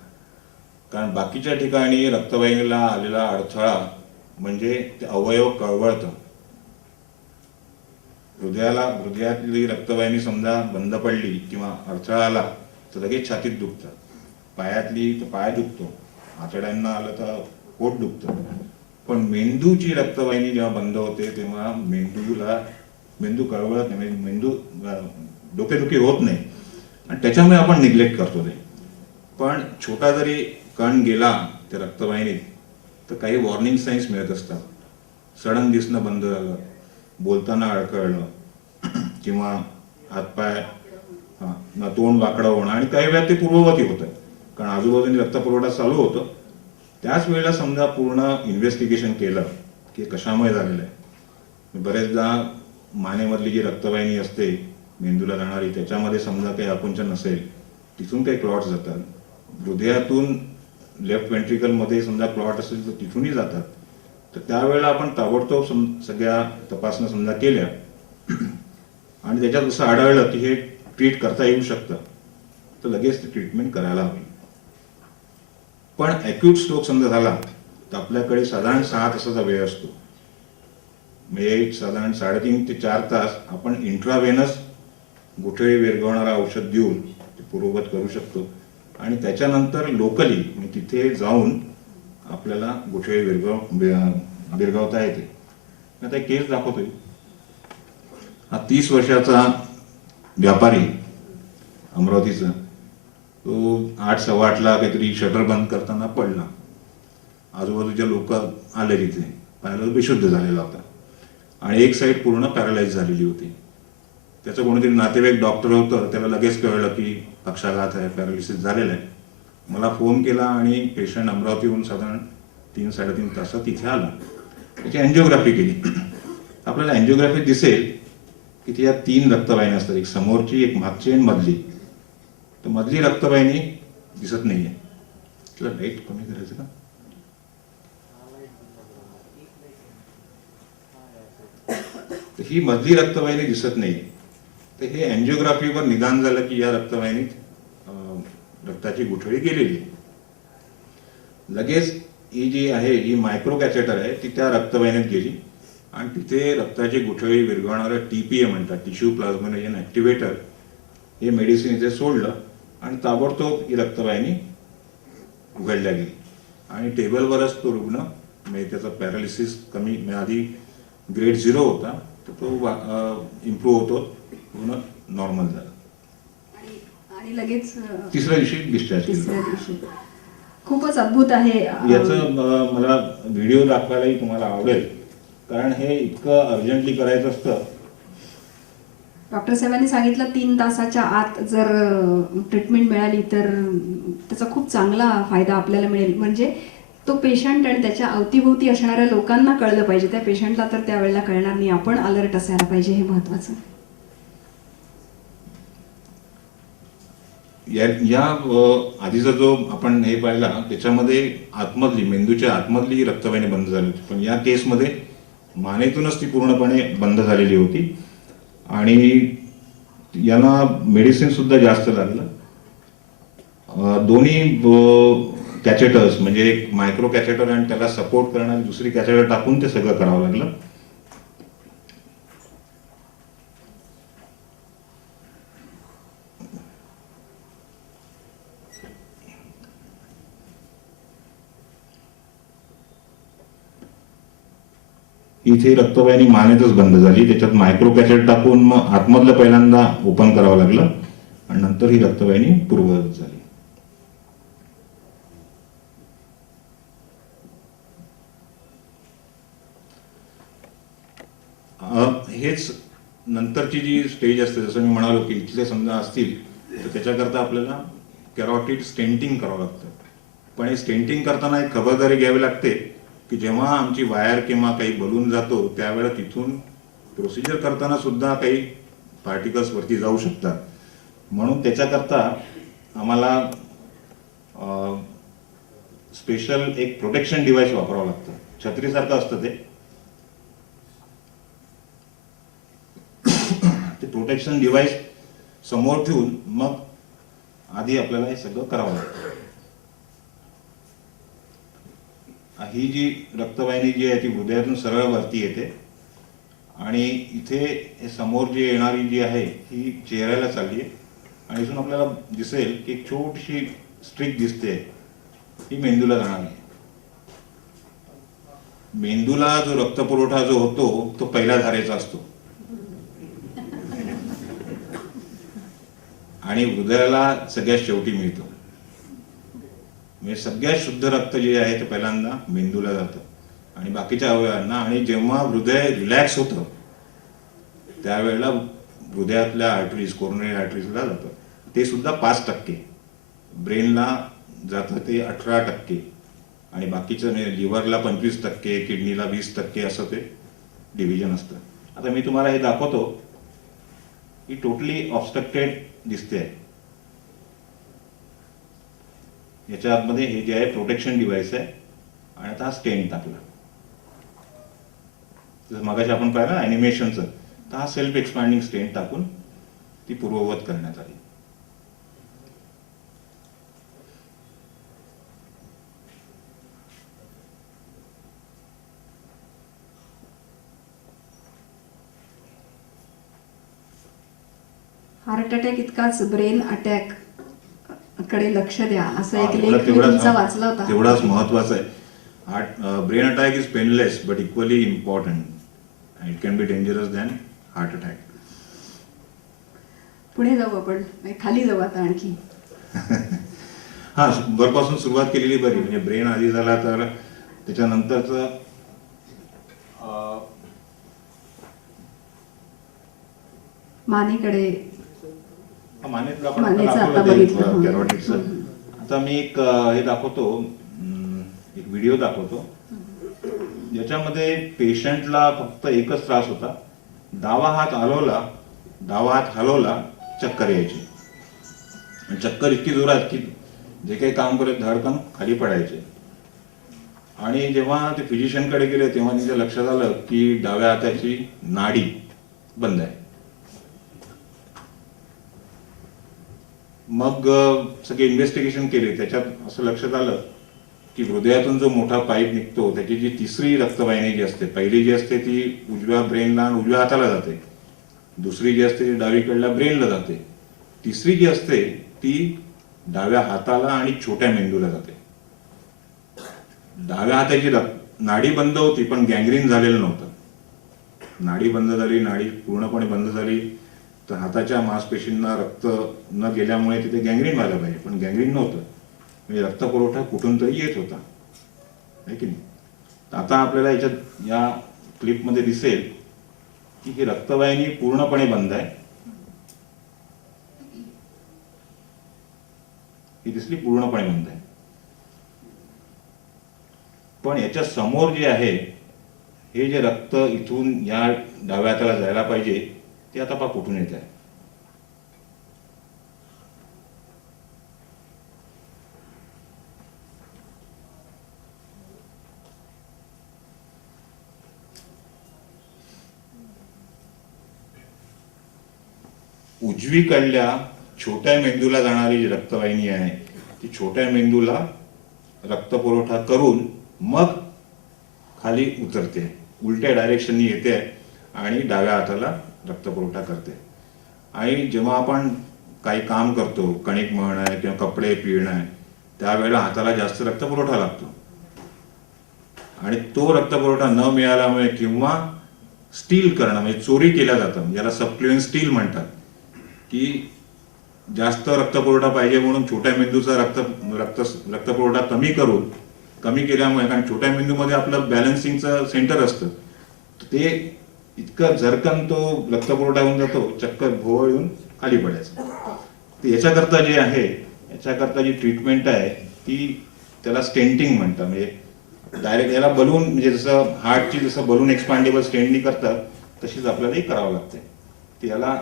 कारण बाकीच्या ठिकाणी रक्तवाहिनीला आलेला अडथळा म्हणजे ते अवयव कळवळतं. हृदयातली रक्तवाहिनी समजा बंद पडली किंवा अडथळा आला तर लगेच छातीत दुखतं, पायातली तर पाय दुखतो, आतड्यांना आलं तर पोट दुखतं. पण मेंदूची रक्तवाहिनी जेव्हा बंद होते तेव्हा मेंदू कळवळत नाही, मेंदू डोकेदुखी होत नाही आणि त्याच्यामुळे आपण निग्लेक्ट करतो ते. पण छोटा जरी कण गेला त्या रक्तवाहिनीत तर काही वॉर्निंग साईन्स मिळत असतात. सडन दिसणं बंद झालं, बोलताना अडखळलं किंवा हातपाय तोंड वाकडं होणं आणि काही वेळा ते पूर्ववती होतं कारण आजूबाजूने रक्तपुरवठा चालू होतं. त्याच वेळेला समजा पूर्ण इन्व्हेस्टिगेशन केलं की कशामुळे झालेलं आहे. बरेचदा मानेमधली जी रक्तवाहिनी असते मेंदूला जाणारी त्याच्यामध्ये समजा काही आकुंचन नसेल, तिथून काही क्लॉट्स जातात. हृदयातून लेफ्ट व्हेंट्रिकलमध्ये समजा क्लॉट असेल तर तिथूनही जातात. तर त्यावेळेला आपण ताबडतोब सगळ्या तपासण्या समजा केल्या आणि त्याच्यात असं आढळलं की हे ट्रीट करता येऊ शकतं तर लगेच ते ट्रीटमेंट करायला हवी. पण ॲक्यूट स्ट्रोक समजा झाला तर आपल्याकडे साधारण 6 तासाचा वेळ असतो. म्हणजे साधारण 3.5 ते 4 तास आपण इंट्राव्हेनस गुठळी विरघळणारा औषध देऊन ते पूर्ववत करू शकतो आणि त्याच्यानंतर लोकली म्हणजे तिथे जाऊन आपल्याला गुठळी विरघळवता येते. आता एक केस दाखवतोय. हा 30 वर्षाचा व्यापारी अमरावतीचा, तो 8:15ला काहीतरी शटर बंद करताना पडला. आजूबाजूचे लोक आले तिथे, पाहिलं बेशुद्ध झालेला होता आणि एक साईड पूर्ण पॅरालाइज झालेली होती. त्याचं कोणीतरी नातेवाईक डॉक्टर होतं, त्याला लगेच कळलं की पक्षाघात आहे, पॅरालिसिस झालेला आहे. मला फोन केला आणि पेशंट अमरावतीहून साधारण 3-3.5 तासात तिथे आला. त्याची अँजिओग्राफी केली. आपल्याला अँजिओग्राफी दिसेल की ती या 3 रक्तवाहिन्या असतात, एक समोरची, एक मागची आणि मधली. तर मधली रक्तवाहिनी दिसत नाहीये. तुला लाईट कमी करायचं का? तर ही मधली रक्तवाहिनी दिसत नाही. तर हे अँजिओग्राफीवर निदान झालं की या रक्तवाहिनीत रक्ताची गुठळी गेलेली आहे. लगेच ही जी आहे ही मायक्रो कॅथेटर आहे, ती त्या रक्तवाहिनीत गेली आणि तिथे रक्ताची गुठळी विरघळणारं TPA म्हणतात, टिश्यू प्लाझ्मिनेशन ॲक्टिवेटर, हे मेडिसिन इथे सोडलं आणि ताबडतोब ही रक्तवाहिनी उघडल्या गेली आणि टेबलवरच तो रुग्ण म्हणजे त्याचा पॅरालिसिस कमी, आधी ग्रेड 0 होता तर तो इम्प्रूव्ह होतो, पूर्ण नॉर्मल झाला आणि लगेच तिसऱ्या दिवशी डिस्चार्ज तिसऱ्या दिवशी. खूपच अद्भुत आहे. याचं मला व्हिडिओ दाखवायलाही तुम्हाला आवडेल कारण हे इतकं अर्जंटली करायचं असतं. डॉक्टर साहेबांनी सांगितलं 3 तासाच्या आत जर ट्रीटमेंट मिळाली तर त्याचा खूप चांगला फायदा आपल्याला मिळेल. म्हणजे तो पेशंट आणि त्याच्या अवतीभोवती असणाऱ्या लोकांना कळलं पाहिजे. त्या पेशंटला तर त्यावेळेला कळणार नाही, आपण अलर्ट असायला पाहिजे, हे महत्वाचं. या आधीचा जो आपण हे पाहिला त्याच्यामध्ये आतमधली, मेंदूच्या आतमधली रक्तवाहिनी बंद झाली होती, पण या केसमध्ये मानेतूनच ती पूर्णपणे बंद झालेली होती आणि यांना मेडिसिन सुद्धा जास्त लागलं. दोन्ही कॅथेटर्स म्हणजे एक मायक्रो कॅथेटर आणि त्याला सपोर्ट करणारी दुसरी कॅथेटर टाकून ते सगळं करावं लागलं. इथे रक्तवाहिनी मानेतच बंद झाली, त्याच्यात मायक्रो कॅथेटर टाकून मग आतमधलं पहिल्यांदा ओपन करावं लागलं आणि नंतर ही रक्तवाहिनी पूर्ववत झाली. हेच नंतरची जी स्टेज असते, जसं मी म्हणालो की इथले समजा असतील तर त्याच्याकरता आपल्याला कॅरोटिड स्टेंटिंग करावं लागतं. पण हे स्टेंटिंग करताना एक खबरदारी घ्यावी लागते की जेव्हा आमची वायर किंवा काही बलून जातो त्यावेळेला तिथून प्रोसिजर करताना सुद्धा काही पार्टिकल्स वरती जाऊ शकतात. म्हणून त्याच्याकरता आम्हाला स्पेशल एक प्रोटेक्शन डिव्हाइस वापरावं लागतं. छत्रीसारखं असतं ते. ते प्रोटेक्शन डिव्हाइस समोर ठेवून मग आधी आपल्याला हे सगळं करावं लागतं. ही जी रक्तवाहिनी जी आहे ती हृदयातून सरळ वरती येते आणि इथे हे समोर जी येणारी जी आहे ही चेहऱ्याला चालली आहे आणि इथून आपल्याला दिसेल की एक छोटीशी स्ट्रिक दिसते, ही मेंदूला जाणार आहे. मेंदूला जो रक्तपुरवठा जो होतो तो पहिल्या धारेचा असतो आणि हृदयाला सगळ्यात शेवटी मिळतो. म्हणजे सगळ्यात शुद्ध रक्त जे आहे ते पहिल्यांदा मेंदूला जातं आणि बाकीच्या अवयवांना. आणि जेव्हा हृदय रिलॅक्स होतं त्यावेळेला हृदयातल्या आर्टरीज, कोरोनरी आर्टरीजला जातं. ते सुद्धा 5%. ब्रेनला जातं ते 18% आणि बाकीचं लिव्हरला 25%, किडनीला 20% असं ते डिव्हिजन असतं. आता मी तुम्हाला हे दाखवतो. ही टोटली ऑब्स्ट्रक्टेड दिसते आहे. याच्या आतमध्ये हे जे आहे प्रोटेक्शन डिव्हाइस आहे आणि आता हा स्टेंट टाकला. जसं मगाशी आपण पाहिलं ॲनिमेशनचं, तर हा सेल्फ एक्सपांडिंग स्टेंट टाकून ती पूर्ववत करण्यात आली. हार्ट अटॅक इतकाच ब्रेन अटॅक कडे लक्ष द्या असा एक तेवढा- लेख मी तेवढाच- तुमचा वाचला होता. तेवढाच महत्वाचा आहे. Brain attack is painless but equally important. It can be dangerous than heart attack. पुढे जाऊ आपण, खाली जाऊ आता आणखी. हा, वरपासून सुरुवात केलेली बरी. म्हणजे ब्रेन आधी झाला तर त्याच्यानंतरच मानेकडे मानेतलं आपण मानेचं आता दाखवलं ते बघितलं. कॅरोटिडचं. आता मी एक हे दाखवतो, एक व्हिडिओ दाखवतो ज्याच्यामध्ये पेशंटला फक्त एकच त्रास होता. डावा हात हलवला चक्कर यायची. आणि चक्कर इतकी जोरात की जे काही काम करत धडकन खाली पडायचे. आणि जेव्हा ते फिजिशियनकडे गेले तेव्हा त्यांच्या लक्षात आलं की डाव्या हाताची नाडी बंद आहे. मग सगळे इन्व्हेस्टिगेशन केले. त्याच्यात असं लक्षात आलं की हृदयातून जो मोठा पाईप निघतो त्याची जी तिसरी रक्तवाहिनी जी असते, पहिली जी असते ती उजव्या ब्रेनला आणि उजव्या हाताला जाते. दुसरी जी असते ती डावीकडल्या ब्रेनला जाते. तिसरी जी असते ती डाव्या हाताला आणि छोट्या मेंदूला जाते. डाव्या हाताची नाडी बंद होती पण गँग्रीन झालेलं नव्हतं. नाडी बंद झाली, नाडी पूर्णपणे बंद झाली तर हाताच्या मांसपेशींना रक्त न गेल्यामुळे तिथे गँग्रीन व्हायला पाहिजे, पण गँग्रीन नव्हतं. म्हणजे रक्तपुरवठा कुठून तरी येत होता, आहे की नाही. आता आपल्याला याच्यात या क्लिपमध्ये दिसेल की ही रक्तवाहिनी पूर्णपणे बंद आहे. ही दिसली पूर्णपणे बंद आहे. पण याच्या समोर जे आहे हे जे रक्त इथून या डाव्या हाताला जायला पाहिजे ते आता पहा कुठून येत आहे. उजवीकडल्या छोट्या मेंदूला जाणारी जी रक्तवाहिनी आहे ती छोट्या मेंदूला रक्तपुरवठा करून मग खाली उतरते, उलट्या डायरेक्शननी येते आणि डाव्या हाताला रक्तपुरवठा करते. आणि जेव्हा आपण काही काम करतो, कणिक मळणं आहे किंवा कपडे पिळणं आहे, त्यावेळेला हाताला जास्त रक्तपुरवठा लागतो. आणि तो रक्तपुरवठा न मिळाल्यामुळे किंवा स्टील करणं म्हणजे चोरी केल्या जातं, ज्याला सबक्लिव्हन स्टील म्हणतात, की जास्त रक्तपुरवठा पाहिजे म्हणून छोट्या मेंदूचा रक्तपुरवठा कमी केल्यामुळे, कारण छोट्या मेंदूमध्ये आपलं बॅलन्सिंगचं सेंटर असतं, ते इतकं झरकन तो रक्तपुरवठा होऊन जातो, चक्कर भोवळ येऊन खाली पडायचं. तर याच्याकरता जे आहे, याच्याकरता जी ट्रीटमेंट आहे ती त्याला स्टेंटिंग म्हणतात. म्हणजे डायरेक्ट याला बलून म्हणजे जसं हार्टची जसं बलून एक्सपांडेबल स्टेंटनी करतात तशीच आपल्यालाही करावं लागते. तर याला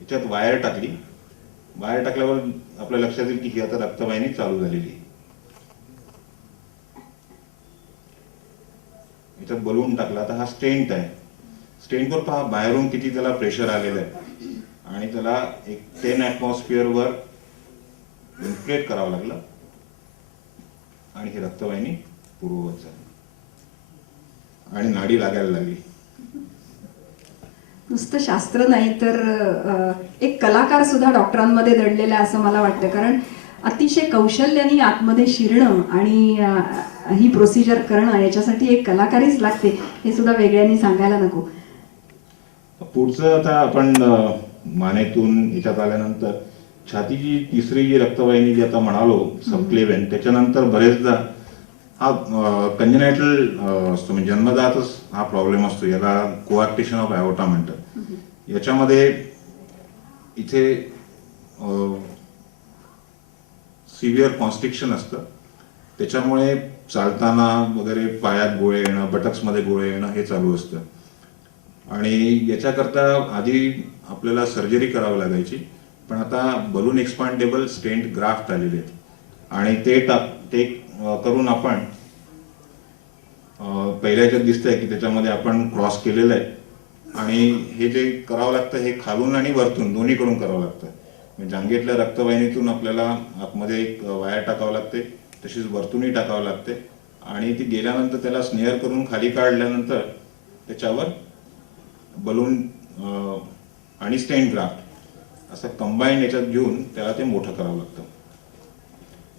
याच्यात वायर टाकली. वायर टाकल्यावर आपल्या लक्षात येईल की ही आता रक्तवाहिनी चालू झालेली आहे. याच्यात बलून टाकला. आता हा स्टेंट आहे. स्टेंटवर पहा बाहेरून किती त्याला प्रेशर आलेलं आहे आणि त्याला एक 10 ॲटमॉस्फिअरवर इन्फ्लेट करावं लागलं आणि ही रक्तवाहिनी पूर्ववत झाली आणि नाडी लागायला लागली. नुसतं शास्त्र नाही तर एक कलाकार सुद्धा डॉक्टरांमध्ये दडलेला आहे असं मला वाटतं. कारण अतिशय कौशल्याने आतमध्ये शिरणं आणि ही प्रोसिजर करणं याच्यासाठी एक कलाकारीच लागते हे सुद्धा वेगळ्याने सांगायला नको. पुढचं आता आपण मानेतून याच्यात आल्यानंतर छातीची तिसरी जी रक्तवाहिनी जी आता म्हणालो सबक्लेव्हन, त्याच्यानंतर बरेचदा हा कंजेनायटल असतो म्हणजे जन्मजातच हा प्रॉब्लेम असतो. याला कोआक्टेशन ऑफ ॲओर्टा म्हणतात. याच्यामध्ये इथे सिव्हिअर कॉन्स्ट्रिक्शन असतं. त्याच्यामुळे चालताना वगैरे पायात गोळे येणं, बटक्समध्ये गोळे येणं हे चालू असतं आणि याच्याकरता आधी आपल्याला सर्जरी करावी लागायची. पण आता बलून एक्सपांडेबल स्टेंट ग्राफ्ट आलेले आहेत आणि ते करून आपण पहिल्याच्यात दिसतंय की त्याच्यामध्ये आपण क्रॉस केलेलं आहे आणि हे जे करावं लागतं हे खालून आणि वरतून दोन्हीकडून करावं लागतं. म्हणजे जांघेतल्या रक्तवाहिनीतून आपल्याला आतमध्ये एक वायर टाकावं लागते, तशीच वरतूनही टाकावं लागते आणि ती गेल्यानंतर त्याला स्नेअर करून खाली काढल्यानंतर त्याच्यावर बलून आणि स्टेंट ग्राफ्ट असं कंबाईंड याच्यात घेऊन त्याला ते मोठं करावं लागतं.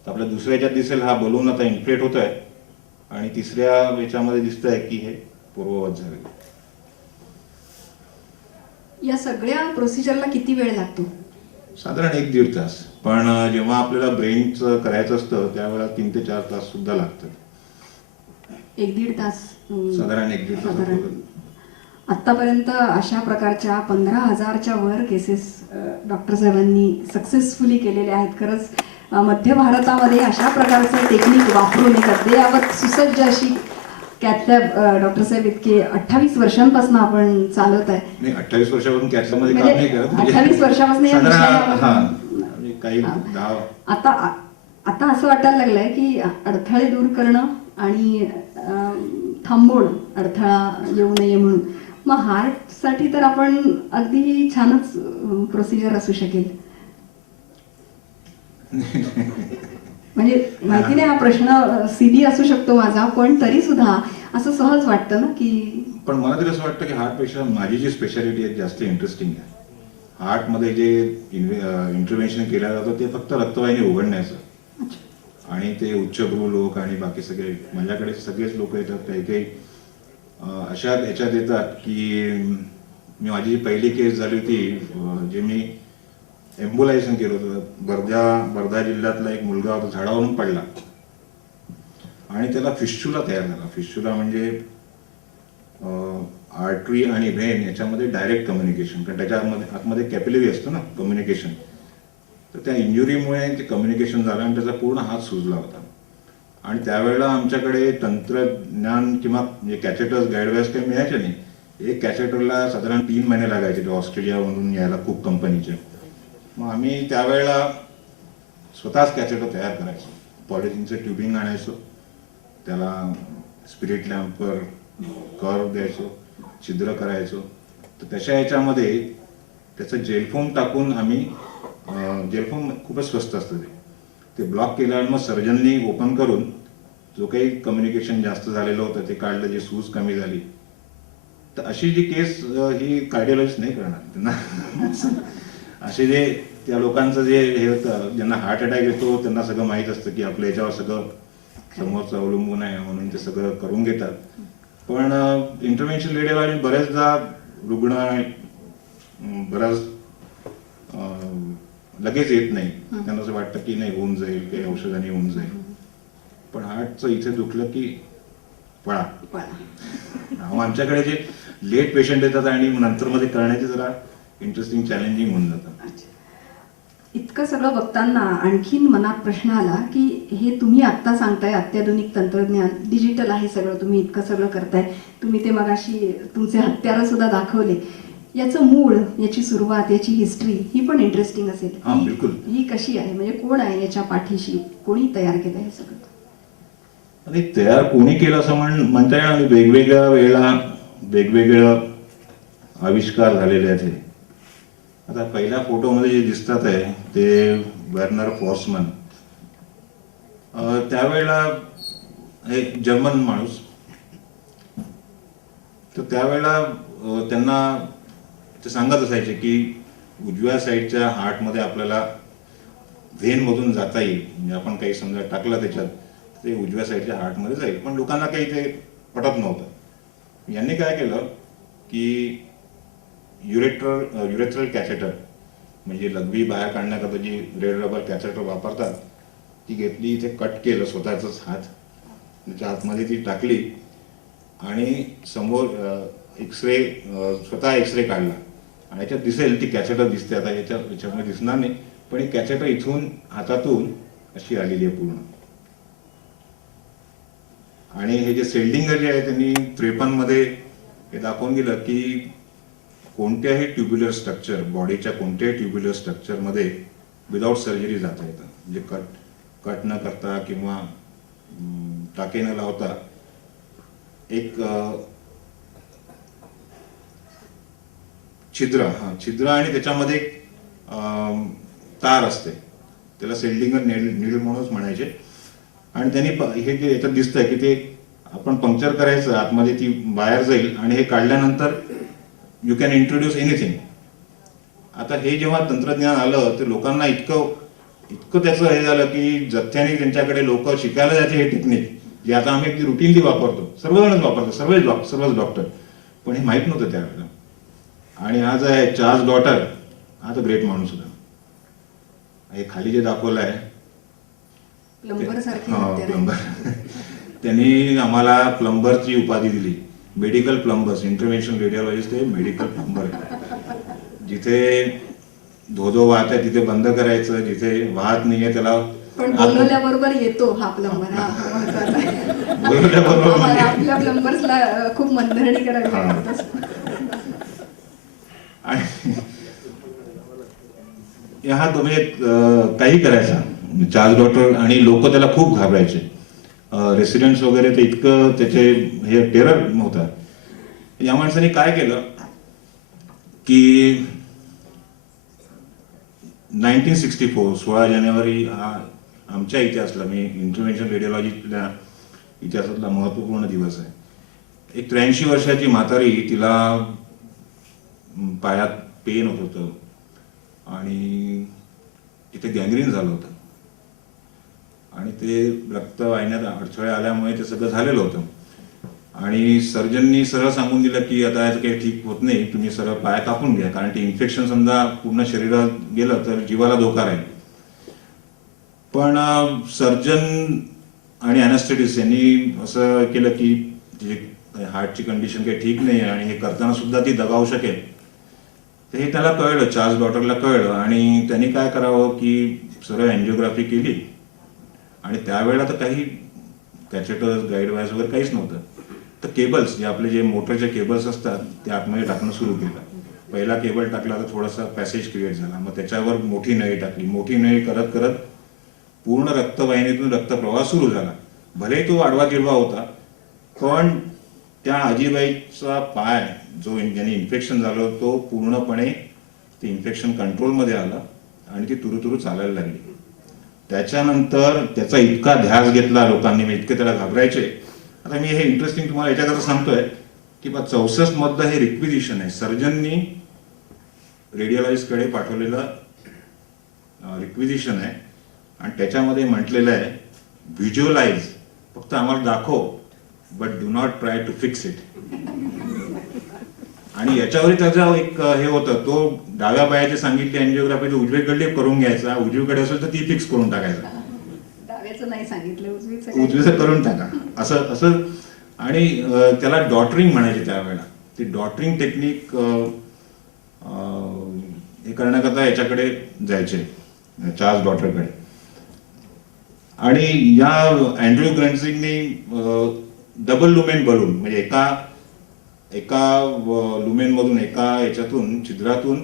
तर आपल्या दुसऱ्या याच्यात दिसेल हा बलून आता इन्फ्लेट होत आहे आणि तिसऱ्या याच्यामध्ये दिसत आहे की हे पूर्ववत झालेलं. या सगळ्या प्रोसिजरला किती वेळ लागतो? साधारण 1-1.5 तास. पण जेव्हा आपल्याला ब्रेनचं करायचं असतं त्यावेळेला 3 ते 4 तास सुद्धा लागतात. 1-1.5 तास साधारण 1-1.5 साधारण. तास. आतापर्यंत अशा प्रकारच्या 15,000च्या वर केसेस डॉक्टर साहेबांनी सक्सेसफुली केलेल्या आहेत. खरंच मध्य भारतामध्ये अशा प्रकारचं टेक्निक वापरून एक अद्ययावत सुसज्ज अशी कॅथलॅब डॉक्टर साहेब इतके 28 वर्षांपासून आपण चालवत आहे. नाही 28 वर्षापासून कॅथमध्ये काम नाही करत. 28 वर्षापासून या विषयावर म्हणजे काही 10. आता असं वाटायला लागलंय की अडथळे दूर करणं आणि थांबवणं अडथळा येऊ नये म्हणून. मग हार्टसाठी तर आपण अगदी छानच प्रोसिजर असू शकेल. म्हणजे माहिती नाही हा प्रश्न सिली असू शकतो माझा, पण तरी सुद्धा असं सहज वाटतं ना की. पण मला तरी असं वाटतं की हार्टपेक्षा माझी जी स्पेशालिटी आहे जास्त इंटरेस्टिंग आहे. हार्टमध्ये जे इंटरव्हेन्शन केलं जातं ते फक्त रक्तवाहिनी उघडण्याचं आणि ते उच्चभ्रू लोक आणि बाकी सगळे माझ्याकडे सगळेच लोक येतात. काही काही अशा याच्यात येतात की माझी जी पहिली केस झाली होती जे मी एम्बोलायझेशन केलं होतं. वर्धा जिल्ह्यातला एक मुलगा होता, झाडावरून पडला आणि त्याला फिस्चुला तयार झाला. फिस्चुला म्हणजे आर्टरी आणि व्हेन याच्यामध्ये डायरेक्ट कम्युनिकेशन, कारण त्याच्या आतमध्ये कॅपिलरी असतं ना कम्युनिकेशन. तर त्या इंजुरीमुळे ते कम्युनिकेशन झालं आणि त्याचा पूर्ण हात सुजला होता. आणि त्यावेळेला आमच्याकडे तंत्रज्ञान किंवा म्हणजे कॅथेटर्स गाईडवायर्स काही मिळायचे नाही. एक कॅथेटरला साधारण 3 महिने लागायचे ते ऑस्ट्रेलियामधून यायला खूप कंपनीचे. मग आम्ही त्यावेळेला स्वतःच कॅथेटर तयार करायचो. पॉलिथिनचं ट्युबिंग आणायचो, त्याला स्पिरिट लॅम्पवर कर्व द्यायचो, छिद्र करायचो. तर तशा याच्यामध्ये त्याचं जेलफोम टाकून आम्ही जेलफोम खूपच स्वस्त असतं ते ब्लॉक केल्यावर मग सर्जननी ओपन करून जो काही कम्युनिकेशन जास्त झालेलं होतं ते काढलं, जी सूज कमी झाली. तर अशी जी केस ही कार्डिओलॉजिस्ट नाही करणार त्यांना. असे जे त्या लोकांचं जे हे होतं ज्यांना हार्ट अटॅक येतो त्यांना सगळं माहीत असतं की आपल्या याच्यावर सगळं समोरचं अवलंबून आहे म्हणून ते सगळं करून घेतात. पण इंटरव्हेन्शन लेडीवाले बरेचदा रुग्ण बराच लगेच येत नाही. त्यांना असं वाटतं की नाही होऊन जाईल, काही औषधाने होऊन जाईल. पण हार्टचं इथे दुखलं की पळा. आमच्याकडे जे लेट पेशंट येतात आणि नंतर मध्ये करण्याचे जरा इंटरेस्टिंग चॅलेंजिंग होऊन जातं. इतकं सगळं बघताना आणखीन मनात प्रश्न आला की हे तुम्ही आत्ता सांगताय अत्याधुनिक तंत्रज्ञान डिजिटल आहे सगळं, तुम्ही इतकं सगळं करताय, तुम्ही ते मगाशी तुमचे हत्यारं सुद्धा दाखवले, याचं मूळ, याची सुरुवात, याची हिस्ट्री ही पण इंटरेस्टिंग असेल. हा, बिलकुल. ही कशी आहे, म्हणजे कोण आहे याच्या पाठीशी, कोणी तयार केलं हे सगळं? आणि तयार कोणी केलं असं म्हणता येणार नाही. वेगवेगळ्या वेळेला वेगवेगळं आविष्कार झालेले आहेत. हे आता पहिल्या फोटोमध्ये जे दिसतात आहे ते वर्नर फॉर्समन, त्यावेळेला एक जर्मन माणूस, तर त्यावेळेला त्यांना ते सांगत असायचे की उजव्या साईडच्या हार्टमध्ये आपल्याला व्हेन मधून जाता येईल, म्हणजे आपण काही समजा टाकलं त्याच्यात ते उजव्या साईडच्या हार्टमध्ये जाईल. पण लोकांना काही ते पटत नव्हतं. यांनी काय केलं की युरेथ्रल कॅथेटर, म्हणजे लघवी बाहेर काढण्याकरता जी रेड रबर कॅथेटर वापरतात, ती घेतली, इथे कट केलं स्वतःचाच हात, त्याच्या आतमध्ये ती टाकली आणि समोर एक्सरे, स्वतः एक्सरे काढला आणि याच्यात दिसेल ती कॅथेटर दिसते. आता याच्यामध्ये दिसणार नाही, पण ही कॅथेटर इथून हातातून अशी आलेली आहे पूर्ण. आणि हे जे सेल्डिंगर जे आहे त्यांनी 53 मध्ये हे दाखवून दिलं की कोणत्याही ट्युब्युलर स्ट्रक्चर, बॉडीच्या कोणत्याही ट्युब्युलर स्ट्रक्चरमध्ये विदाउट सर्जरी जाता येतं, म्हणजे कट न करता किंवा टाके न लावता एक छिद्र आणि त्याच्यामध्ये तार असते, त्याला सेल्डिंगर नीडल म्हणूनच म्हणायचे. आणि त्यांनी हे जे याच्यात दिसतंय की ते आपण पंक्चर करायचं, आतमध्ये ती बाहेर जाईल आणि हे काढल्यानंतर यू कॅन इंट्रोड्यूस एनिथिंग. आता हे जेव्हा तंत्रज्ञान आलं तर लोकांना इतकं त्याचं हे झालं की जथ्याने त्यांच्याकडे लोक शिकायला जायचे हे टेक्निक, जे आता आम्ही अगदी रुटीनली वापरतो, सर्वजणच वापरतो, सर्वच डॉक्टर, पण हे माहीत नव्हतं त्यावेळेला. आणि आज आहे चार्ल्स डॉटर, हा तर ग्रेट माणूस होता. हे खाली जे दाखवलं आहे प्लंबर सारखे प्लंबर, त्यांनी आम्हाला प्लंबरची उपाधी दिली. मेडिकल प्लंबर्स, इंटरव्हेन्शन रेडिओलॉजिस्ट हे मेडिकल प्लंबर. जिथे धोधो वाहत आहे तिथे बंद करायचं, जिथे वाहत नाहीये त्याला पण बोलवल्याबरोबर येतो हा प्लंबर. बोलवल्याबरोबर म्हणजे आपल्या प्लंबर्सला खूप मनधरणी करावी लागते. आणि हा म्हणजे काही करायचा चार्ल्स डॉक्टर, आणि लोक त्याला खूप घाबरायचे. रेसिडेंट्स वगैरे ते इतकं त्याचे हे टेरर होता. या माणसाने काय केलं की 1964 16 जानेवारी हा आमच्या इतिहासातला, मी इंटरव्हेन्शन रेडिओलॉजीच्या इतिहासातला महत्वपूर्ण दिवस आहे. एक 83 वर्षाची म्हातारी, तिला पायात पेन होत होतं आणि तिथे गँग्रीन झालं होतं आणि ते रक्तवाहिन्यात अडथळे आल्यामुळे ते सगळं झालेलं होतं. आणि सर्जननी सरळ सांगून दिलं की आता याचं काही ठीक होत नाही, तुम्ही सरळ पाय कापून घ्या, कारण ते इन्फेक्शन समजा पूर्ण शरीरात गेलं तर जीवाला धोका राहील. पण सर्जन आणि अॅनेस्थेटिस्ट यांनी असं केलं की तिची हार्टची कंडिशन काही ठीक नाही आणि हे करताना सुद्धा ती दगावू शकेल. तर हे त्याला कळलं, चार्ल्स डॉटरला कळलं, आणि त्यांनी काय करावं की सरळ अँजिओग्राफी केली. आणि त्यावेळेला तर काही कॅथेटर्स, गाईड वायर्स वगैरे काहीच नव्हतं. तर केबल्स, जे मोटरचे केबल्स असतात ते आतमध्ये टाकणं सुरू केलं. पहिला केबल टाकला तर थोडासा पॅसेज क्रिएट झाला, मग त्याच्यावर मोठी नळी टाकली. मोठी नळी करत करत पूर्ण रक्तवाहिनीतून रक्तप्रवाह सुरू झाला. भले तो आडवा तिडवा होता, पण त्या आजीबाईचा पाय जो ज्याने इन्फेक्शन झालं तो पूर्णपणे ते इन्फेक्शन कंट्रोलमध्ये आलं आणि ती तुरुतुरु चालायला लागली. त्याच्यानंतर त्याचा इतका ध्यास घेतला लोकांनी, मी इतके त्याला घाबरायचे. आता मी हे इंटरेस्टिंग तुम्हाला याच्याकरता सांगतोय की 64 मधलं हे रिक्विजिशन आहे, सर्जननी रेडिओलॉजिस्टकडे पाठवलेलं रिक्विजिशन आहे. आणि त्याच्यामध्ये म्हटलेलं आहे, व्हिज्युअलाइज, फक्त आम्हाला दाखव, but do not try to fix it. आणि याच्यावर त्याचा एक हे होतं, तो डाव्या पायाचे सांगितले अँजिओग्राफी उजवीकडे करून घ्यायचा, उजवीकडे असेल तर ती फिक्स करून टाकायचा. डाव्याचं नाही सांगितलं, उजवीचं करून टाका असं. आणि त्याला डॉटरिंग म्हणायचे त्यावेळेला. ती डॉटरिंग टेक्निक हे करण्याकरता याच्याकडे जायचे. चार्ल्स डॉटरकडे. आणि या अँड्र्यू ग्रंझिंगनी डबल लुमेन बलून म्हणजे एका लुमेन मधून एका याच्यातून छिद्रातून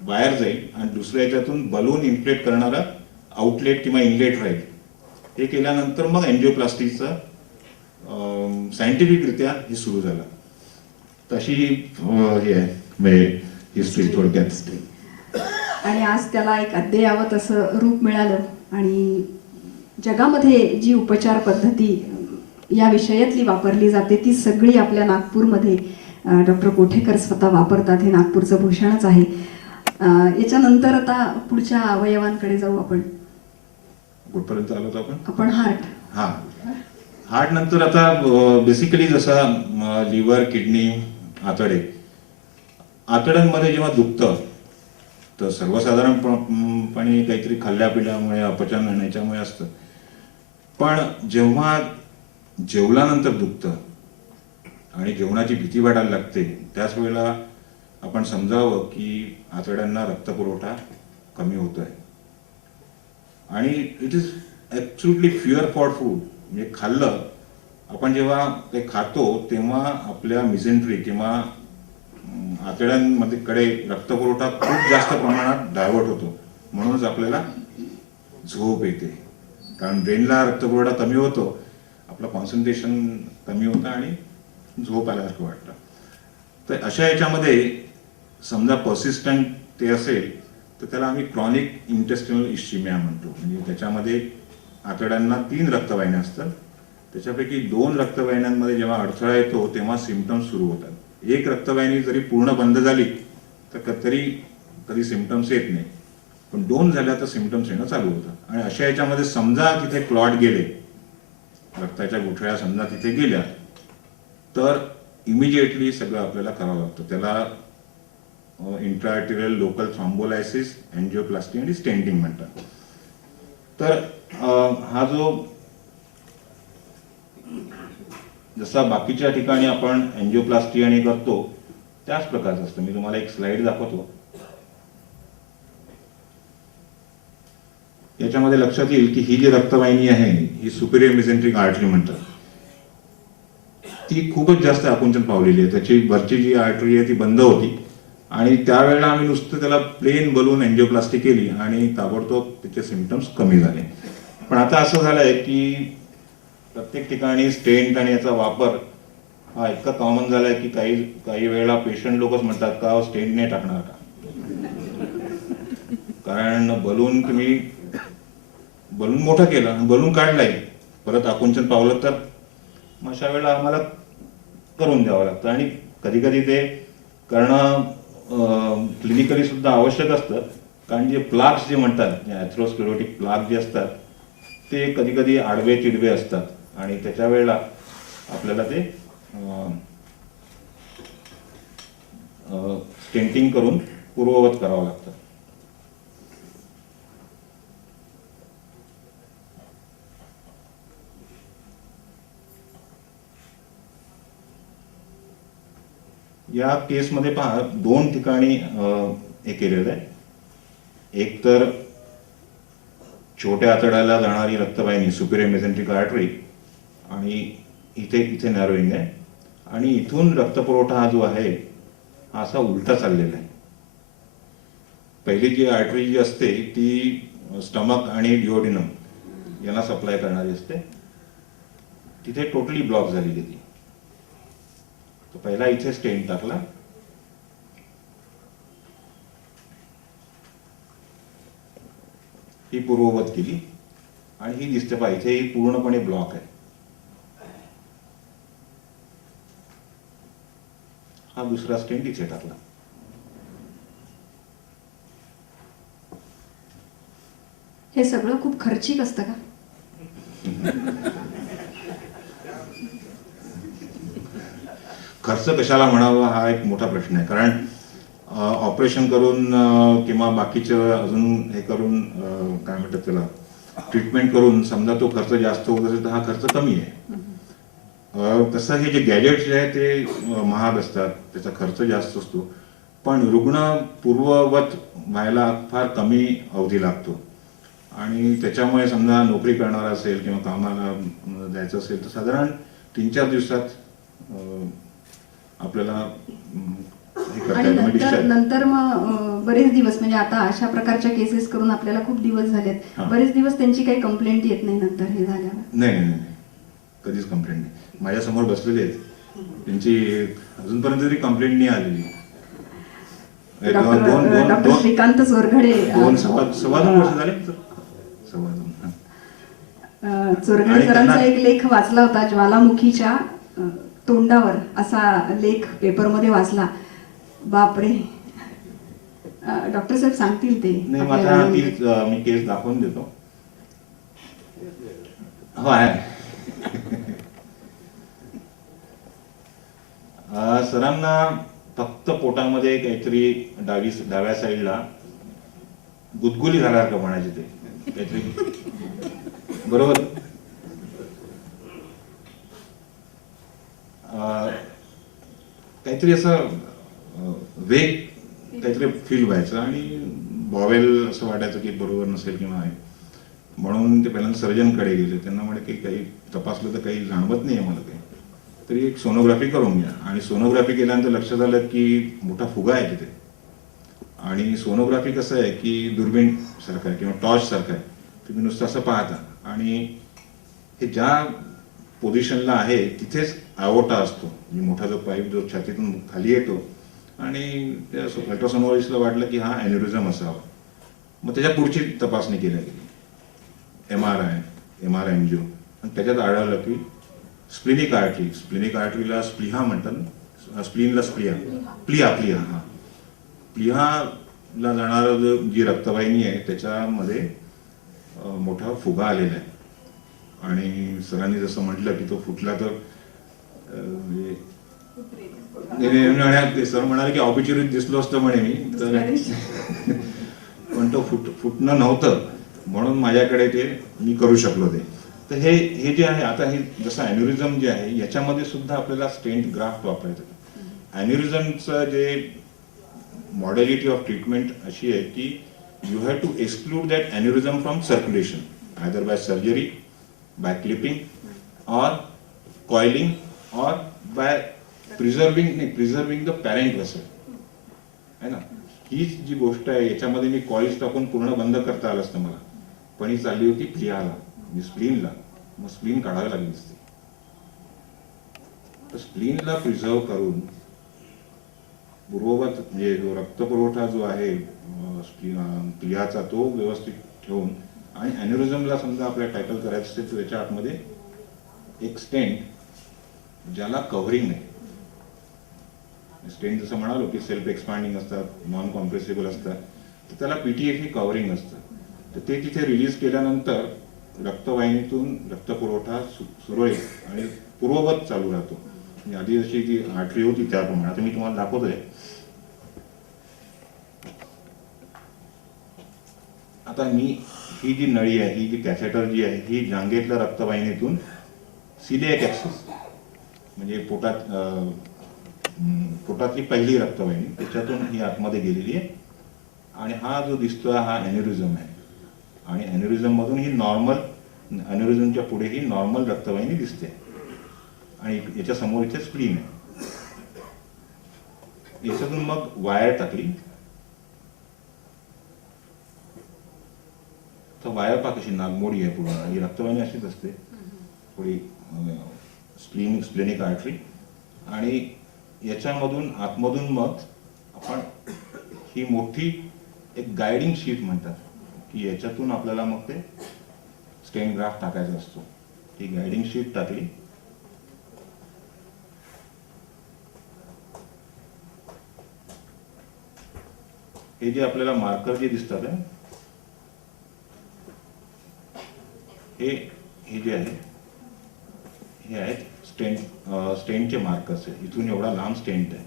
बाहेर जाईल आणि दुसऱ्या याच्यातून बलून इन्फ्लेट करणारा आउटलेट किंवा इनलेट राहील. हे केल्यानंतर मग अँजिओप्लास्टीचं सायंटिफिकरित्या हे सुरू झालं. तशी हे आहे म्हणजे हिस्ट्री थोडक्यात. आणि आज त्याला एक अद्ययावत असं रूप मिळालं आणि जगामध्ये जी उपचार पद्धती या विषयातली वापरली जाते ती सगळी आपल्या नागपूरमध्ये डॉक्टर कोठेकर स्वतः वापरतात. हे नागपूरचं भूषणच आहे. याच्यानंतर आता पुढच्या अवयवांकडे जाऊ आपण. कुठपर्यंत आलो होतो आपण हार्ट. हा, हार्ट नंतर आता बेसिकली जसा लिव्हर, किडनी, आतडे. आतड्यांमध्ये जेव्हा दुखतं तर सर्वसाधारणपणे काहीतरी खाल्ल्यापिल्यामुळे अपचन याच्यामुळे असतं. पण जेव्हा जेवल्यानंतर दुखतं आणि जेवणाची भीती वाटायला लागते त्याच वेळेला आपण समजावं की आतड्यांना रक्तपुरवठा कमी होतोय. आणि it is absolutely fear for food. म्हणजे खाल्लं आपण जेव्हा ते खातो तेव्हा आपल्या मिसेंट्री किंवा आतड्यांमध्ये कडे रक्तपुरवठा खूप जास्त प्रमाणात डायव्हर्ट होतो. म्हणूनच आपल्याला झोप येते. कारण ब्रेनला रक्तपुरवठा कमी होतो, आपलं कॉन्सन्ट्रेशन कमी होतं आणि झोप आल्यासारखं वाटतं. तर अशा याच्यामध्ये समजा पर्सिस्टंट ते असेल तर त्याला आम्ही क्रॉनिक इंटेस्टिनल इश्चिमिया म्हणतो. म्हणजे त्याच्यामध्ये आतड्यांना 3 रक्तवाहिन्या असतात. त्याच्यापैकी 2 रक्तवाहिन्यांमध्ये जेव्हा अडथळा येतो तेव्हा सिम्पटम्स सुरू होतात. एक रक्तवाहिनी जरी पूर्ण बंद झाली तर कधी सिम्पटम्स येत नाही, पण 2 झाल्या तर सिम्पटम्स येणं चालू होतं. आणि अशा याच्यामध्ये समजा तिथे क्लॉट गेले, रक्ताच्या गुठळ्या समजा तिथे गेल्या तर इमिजिएटली सगळं आपल्याला करावं लागतं. त्याला इंट्राआर्टेरियल लोकल थ्रॉम्बोलायसिस, अँजिओप्लास्टी आणि स्टेंटिंग म्हणतात. तर हा जो जसा बाकीच्या ठिकाणी आपण अँजिओप्लास्टी आणि करतो त्याच प्रकारचं असतं. मी तुम्हाला एक स्लाइड दाखवतो. याच्यामध्ये लक्षात येईल की ही जी रक्तवाहिनी आहे ही सुपेरियर मेसेंट्रिक आर्टरी म्हणतात. ती खूपच जास्त आकुंचन पावलेली आहे. त्याची वरची जी आर्टरी आहे ती बंद होती आणि त्यावेळेला आम्ही नुसतं त्याला प्लेन बलून अँजिओप्लास्टी केली आणि ताबडतोब त्याचे सिम्पटम्स कमी झाले. पण आता असं झालंय की प्रत्येक ठिकाणी स्टेंट आणि याचा वापर हा इतका कॉमन झालाय की काही वेळेला पेशंट लोकच म्हणतात का स्टेंट नाही टाकणार का. कारण तुम्ही बलून मोठा केला, बलून काढलाय, परत आकुंचन पावलं तर मग अशा वेळेला आम्हाला करून द्यावं लागतं. आणि कधी कधी ते करणं क्लिनिकली सुद्धा आवश्यक असतं. कारण जे प्लाग्स जे म्हणतात, ॲथेरोस्क्लेरोटिक प्लाग जे असतात ते कधी कधी आडवे तिडवे असतात आणि त्याच्या वेळेला आपल्याला ते स्टेंटिंग करून पूर्ववत करावं लागतं. या केसमध्ये पहा 2 ठिकाणी हे केलेलं आहे. एक तर छोट्या आतड्याला जाणारी रक्तवाहिनी सुपेरियर मेसेंट्रिक आर्टरी आणि इथे नॅरोइंग आहे आणि इथून रक्तपुरवठा हा जो आहे हा असा उलटा चाललेला आहे. पहिली जी आर्टरी जी असते ती स्टमक आणि डिओडिनम यांना सप्लाय करणारी असते. तिथे टोटली ब्लॉक झालेली ती. तो पहिला इथे स्टेंट टाकला, ही पूर्ववत केली आणि ही दिसते पहा इथे ही पूर्णपणे ब्लॉक आहे. हा दुसरा स्टेंट इथे टाकला. हे सगळं खूप खर्चिक असतं का? खर्च कशाला म्हणावा हा एक मोठा प्रश्न आहे. कारण ऑपरेशन करून किंवा बाकीचं अजून हे करून काय म्हणतात त्याला ट्रीटमेंट करून समजा तो खर्च जास्त होत असेल तर हा खर्च कमी आहे. तसं हे जे गॅजेट्स जे आहेत ते महाग असतात, त्याचा खर्च जास्त असतो. पण रुग्ण पूर्ववत व्हायला फार कमी अवधी लागतो आणि त्याच्यामुळे समजा नोकरी करणारा असेल किंवा कामाला जायचं असेल तर साधारण 3-4 दिवसात आपल्याला हे करता आणि येतं, नंतर discharge. नंतर मग बरेच दिवस म्हणजे आता अशा प्रकारच्या केसेस करून आपल्याला खूप दिवस झालेत, हा. बरेच दिवस त्यांची काही कंप्लेंट येत नाही नंतर हे झाल्यावर? नाही, कधीच कंप्लेंट नाही. माझ्यासमोर बसलेले आहेत, त्यांची अजूनपर्यंत तरी कंप्लेंट नाही आलेली. डॉक्टर श्रीकांत चोरघडे सव्वा दोन वर्ष झाले तर. सव्वा दोन, हा. चोरघडे आणि सरांचा त्यांना- एक लेख वाचला होता, ज्वालामुखीच्या तोंडावर असा लेख पेपरमध्ये वाचला. बापरे. डॉक्टर साहेब सांगतील ते नाही, मग आपल्याला. आता तीच मी केस दाखवून देतो. हो आहे. सरांना फक्त पोटामध्ये काहीतरी डाव्या साईडला गुदगुली झाल्यासारखं म्हणायचे ते काहीतरी, बरोबर. काहीतरी असं वेग काहीतरी फील व्हायचं आणि बॉवेल असं वाटायचं की बरोबर नसेल किंवा आहे, म्हणून ते पहिल्यांदा सर्जनकडे गेले. त्यांना म्हणे की काही तपासलं तर काही जाणवत नाही आहे मला काही, तरी एक सोनोग्राफी करून घ्या. आणि सोनोग्राफी केल्यानंतर लक्षात आलं की मोठा फुगा आहे तिथे. आणि सोनोग्राफी कसं आहे की दुर्बीण सारखं आहे किंवा टॉर्च सारखं आहे, तुम्ही नुसतं असं पाहता आणि हे ज्या पोझिशनला आहे तिथेच आयोटा असतो, म्हणजे मोठा जो पाईप जो छातीतून खाली येतो. आणि त्या अल्ट्रासोनोलॉजिस्टला वाटलं की हा अॅन्युरिझम असावा. मग त्याच्या पुढची तपासणी केली गेली, MRI एंजिओ, आणि त्याच्यात आढळलं की स्प्लिनिक आर्टरीला स्प्लिहा म्हणतात, स्प्लिनला प्लिहा हा प्लिहाला जाणारा जी रक्तवाहिनी आहे त्याच्यामध्ये मोठा फुगा आलेला आहे. आणि सरांनी जसं म्हटलं की तो फुटला तर सर म्हणाले की ऑबिच्युरीत दिसलो असतं म्हणे मी तर, पण तो फुटणं नव्हतं म्हणून माझ्याकडे ते मी करू शकलो ते. तर हे जे आहे आता, हे जसं अॅन्युरिझम जे आहे याच्यामध्ये सुद्धा आपल्याला स्टेंट ग्राफ्ट वापरायचं. अॅन्युरिझमचं जे मॉडॅलिटी ऑफ ट्रीटमेंट अशी आहे की you have to exclude that aneurysm from circulation, either by surgery, by clipping और कॉइलिंग और by preserving the parent vessel, है ना. हीच जी गोष्ट आहे याच्यामध्ये मी कॉइल्स टाकून पूर्ण बंद करता आलं असतं मला, पण ही चालली होती प्लिहाला म्हणजे स्प्लीनला. मग स्प्लीन काढावी लागली असते. तर स्प्लीनला प्रिझर्व करून पूर्ववत म्हणजे जो रक्तपुरवठा जो आहे प्लिहाचा तो व्यवस्थित ठेवून, आणि अॅन्युरिझमला समजा आपल्याला टॅकल करायचं असेल तर त्याच्या आतमध्ये एक स्टेंट ज्याला कव्हरिंग आहे. स्टेंट जसं म्हणालो की सेल्फ एक्सपांडिंग असतात, नॉन कॉम्प्रेसिबल असतात, तर त्याला PTF ही कव्हरिंग असतं. तर ते तिथे रिलीज केल्यानंतर रक्तवाहिनीतून रक्तपुरवठा सुरळीत आणि पूर्ववत चालू राहतो. म्हणजे आधी जशी ती आर्टरी होती त्याप्रमाणे. आता मी तुम्हाला दाखवतोय. आता ही जी नळी आहे, ही जी कॅथेटर जी आहे, ही जांघेतल्या रक्तवाहिनीतून सिलिएक ॲक्सिस म्हणजे पोटातली पहिली रक्तवाहिनी त्याच्यातून ही आतमध्ये गेलेली आहे. आणि हा जो दिसतोय हा अॅन्युरिझम आहे. आणि अॅन्युरिझम मधून ही नॉर्मल, अॅन्युरिझमच्या पुढे ही नॉर्मल रक्तवाहिनी दिसते. आणि याच्या समोर इथे स्प्लीन आहे. याच्यातून मग वायर टाकली तर वायर पा कशी नागमोडी आहे पूर्ण. ही रक्तवाहिनी अशीच असते थोडी, स्प्लेनिक आर्टरी. आणि याच्यामधून आतमधून मग आपण ही मोठी एक गायडिंग शीट म्हणतात की याच्यातून आपल्याला मग ते स्टेन ग्राफ्ट टाकायचा असतो. ही गायडिंग शीट टाकली. हे जे आपल्याला मार्कर जे दिसतात हे जे आहे हे आहेत स्टेंटचे मार्कर्स आहे. इथून एवढा लांब स्टेंट आहे.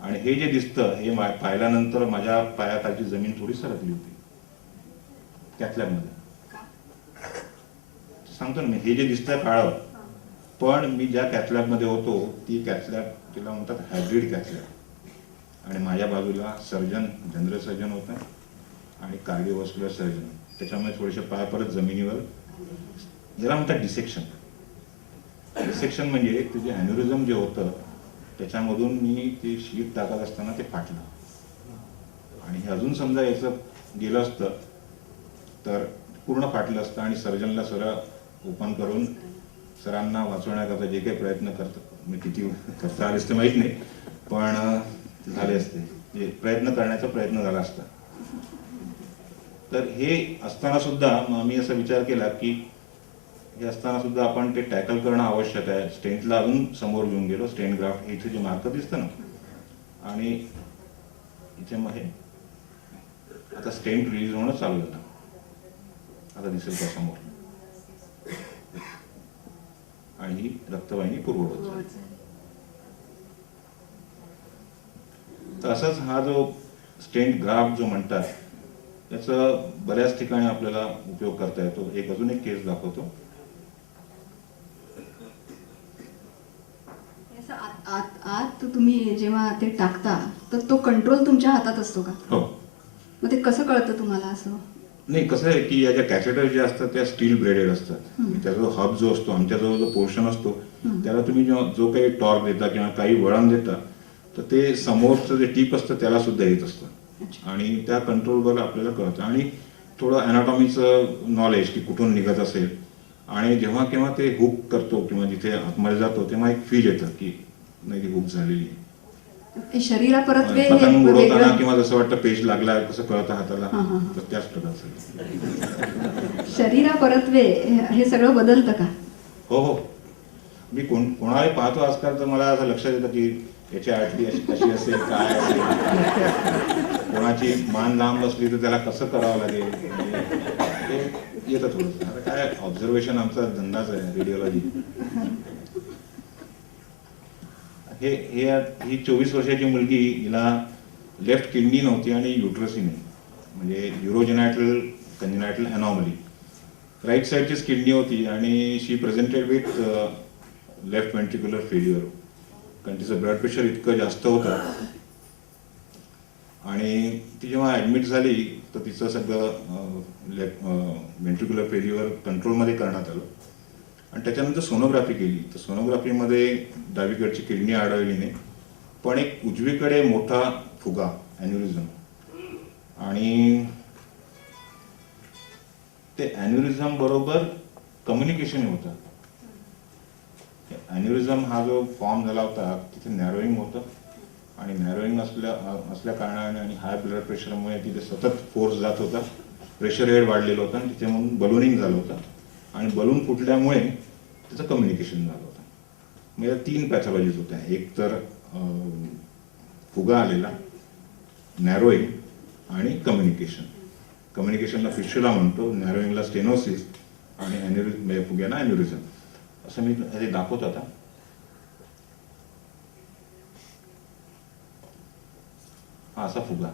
आणि हे जे दिसतं हे पाहिल्यानंतर माझ्या पायाखालची जमीन थोडी सरकली होती कॅथलॅबमध्ये. सांगतो ना मी, हे जे दिसतंय काळं, पण मी ज्या कॅथलॅबमध्ये होतो ती कॅथलॅब तिला म्हणतात हायब्रिड कॅथलॅब. आणि माझ्या बाजूला सर्जन, जनरल सर्जन होता आणि कार्डिओव्हास्क्युलर सर्जन. त्याच्यामुळे थोडेसे पाय परत जमिनीवर, ज्याला म्हणतात डिसेक्शन. डिसेक्शन म्हणजे ते जे अॅन्युरिझम जे होतं त्याच्यामधून मी ते शीट टाकत असताना ते फाटलं. आणि हे अजून समजा याचं गेलं असतं तर पूर्ण फाटलं असतं आणि सर्जनला सरळ ओपन करून सरांना वाचवण्याकरता जे काही प्रयत्न करतात, मी किती करता आलेच ते माहीत नाही, पण झाले असते, जे प्रयत्न करण्याचा प्रयत्न झाला असता. तर हे असताना सुद्धा आम्ही असा विचार केला की हे असताना सुद्धा आपण ते टॅकल करणं आवश्यक आहे. स्टेंटला अजून समोर घेऊन गेलो. स्टेंट ग्राफ्ट इथे जे मार्क दिसतं ना, आणि याच्यामध्ये आता स्टेंट रिलीज होणं चालू झालं. आता दिसेल का समोर, आणि ही रक्तवाहिनी पूर्ववत झाली. तर असंच हा जो स्टेंट ग्राफ्ट जो म्हणतात त्याचा बऱ्याच ठिकाणी आपल्याला उपयोग करता येतो. एक अजून एक केस दाखवतो. असं आत तुम्ही जेव्हा ते टाकता तर तो कंट्रोल तुमच्या हातात असतो का? हो. मग ते कसं कळतं तुम्हाला असं? नाही, कसं आहे की या ज्या कॅथेटर ज्या असतात त्या स्टील ब्रेडेड असतात. त्याचा जो हब जो असतो, आमच्याजवळ जो पोर्शन असतो, त्याला तुम्ही जेव्हा जो काही टॉर्क देता किंवा काही वळण देता तर ते समोरचं जे टीप असतं त्याला सुद्धा येत असतं आणि त्या कंट्रोलवर आपल्याला कळतं. आणि थोडं अॅनाटॉमीचं नॉलेज की कुठून निघत असेल, आणि जेव्हा केव्हा ते हुक करतो किंवा जिथे आतमध्ये जातो तेव्हा एक फील येतं की नाही ती हुक झालेली आहे. शरीरा परत पतंग उडवताना किंवा जसं वाटतं पेज लागला कसं कळतं हाताला, हां, हां. तर त्याच प्रकारचं. शरीरा परत्वे हे सगळं बदलतं का? हो हो. मी कोणालाही पाहतो आजकाल तर मला असं लक्षात येतं की याची आरती कशी असेल, काय असेल, कोणाची मान लांब असली तर त्याला कसं करावं लागेल, ते येतं थोडंसं. आता काय ऑब्झर्वेशन आमचा धंदाच आहे, रेडिओलॉजी. ही 24 वर्षाची मुलगी, हिला लेफ्ट किडनी नव्हती आणि युट्रसही नाही, म्हणजे युरोजेनायटल कंजेनायटल अनॉमली. राईट साईडचीच किडनी होती आणि शी प्रेझेंटेड विथ लेफ्ट वेंट्रिक्युलर फेल्युअर. कारण तिचं ब्लड प्रेशर इतकं जास्त होतं आणि ती जेव्हा ॲडमिट झाली तर तिचं सगळं वेंट्रिक्युलर फेल्युअर कंट्रोलमध्ये करण्यात आलं. आणि त्याच्यानंतर सोनोग्राफी केली तर सोनोग्राफीमध्ये डावीकडची किडनी आढळली नाही, पण एक उजवीकडे मोठा फुगा, अॅन्युरिझम, आणि ते अॅन्युरिझम बरोबर कम्युनिकेशन होतं. अॅन्युरिझम हा जो फॉर्म झाला होता तिथे नॅरोईंग होतं आणि नॅरोईंग असल्या कारणाने आणि हाय ब्लड प्रेशरमुळे तिथे सतत फोर्स जात होता, प्रेशर हेड वाढलेलं होतं आणि तिथे म्हणून बलूनिंग झालं होतं आणि बलून फुटल्यामुळे त्याचं कम्युनिकेशन झालं होतं. म्हणजे 3 पॅथॉलॉजीज होत्या. एक तर फुगा आलेला, नॅरोईंग आणि कम्युनिकेशन. कम्युनिकेशनला फिस्चुला म्हणतो, नॅरोईंगला स्टेनोसिस आणि म्हणजे फुग्याला अॅन्युरिझम. असं मी हे दाखवतो आता. हा असा फुगा,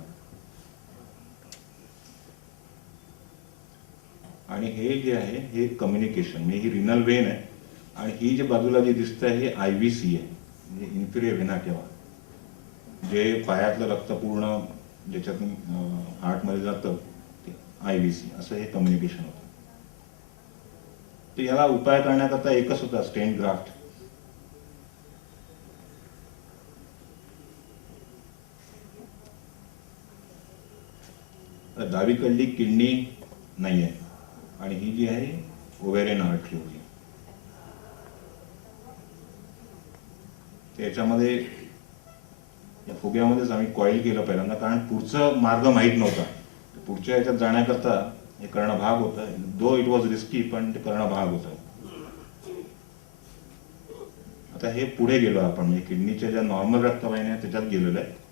आणि हे जे आहे हे कम्युनिकेशन, म्हणजे ही रिनल वेन आहे आणि ही जी बाजूला जी दिसत आहे हे IVC आहे, म्हणजे इन्फिरियर व्हेना केवा, जे पायातलं रक्त पूर्ण ज्याच्यातून हार्टमध्ये जातं ते IVC. असं हे कम्युनिकेशन होतं. तर याला उपाय करण्याकरता एकच होता, स्टेंट ग्राफ्ट. डावीकडली किडनी नाही आहे आणि ही जी आहे ओव्हेरियन आर्टरी होती. त्याच्यामध्ये या फुग्यामध्येच आम्ही कॉईल केलं पहिल्यांदा, कारण पुढचं मार्ग माहीत नव्हता. पुढच्या याच्यात जाण्याकरता हे करणं भाग होतं. दो इट वॉज रिस्की, पण ते करणं भाग होतं. आता हे पुढे गेलो आपण, म्हणजे किडनीच्या ज्या नॉर्मल रक्तवाहिन्या त्याच्यात गेलेलं आहे.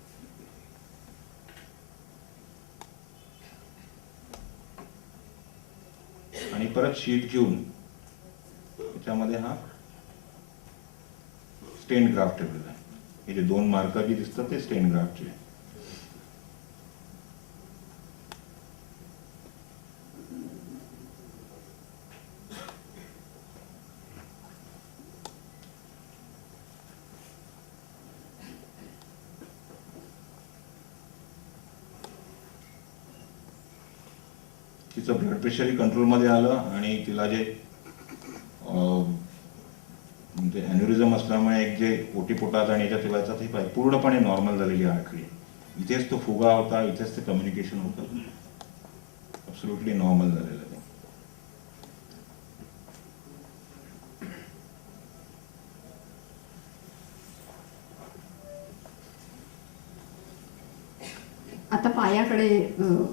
आणि परत शीट घेऊन त्याच्यामध्ये हा स्टेंट ग्राफ्ट ठेवलेला आहे. हे जे 2 मार्कर जे दिसतात ते स्टेंट ग्राफ्टचे आहे. तिचं ब्लड प्रेशरही कंट्रोलमध्ये आलं आणि तिला जे म्हणजे अॅन्युरिझम असल्यामुळे एक जे ओटीपोटात आणि याच्यात व्हायचा ते पूर्णपणे नॉर्मल झालेली आर्टरी. इथेच तो फुगा होता, इथेच ते कम्युनिकेशन होतं, ॲब्सोल्युटली नॉर्मल झालेलं ते. आता पायाकडे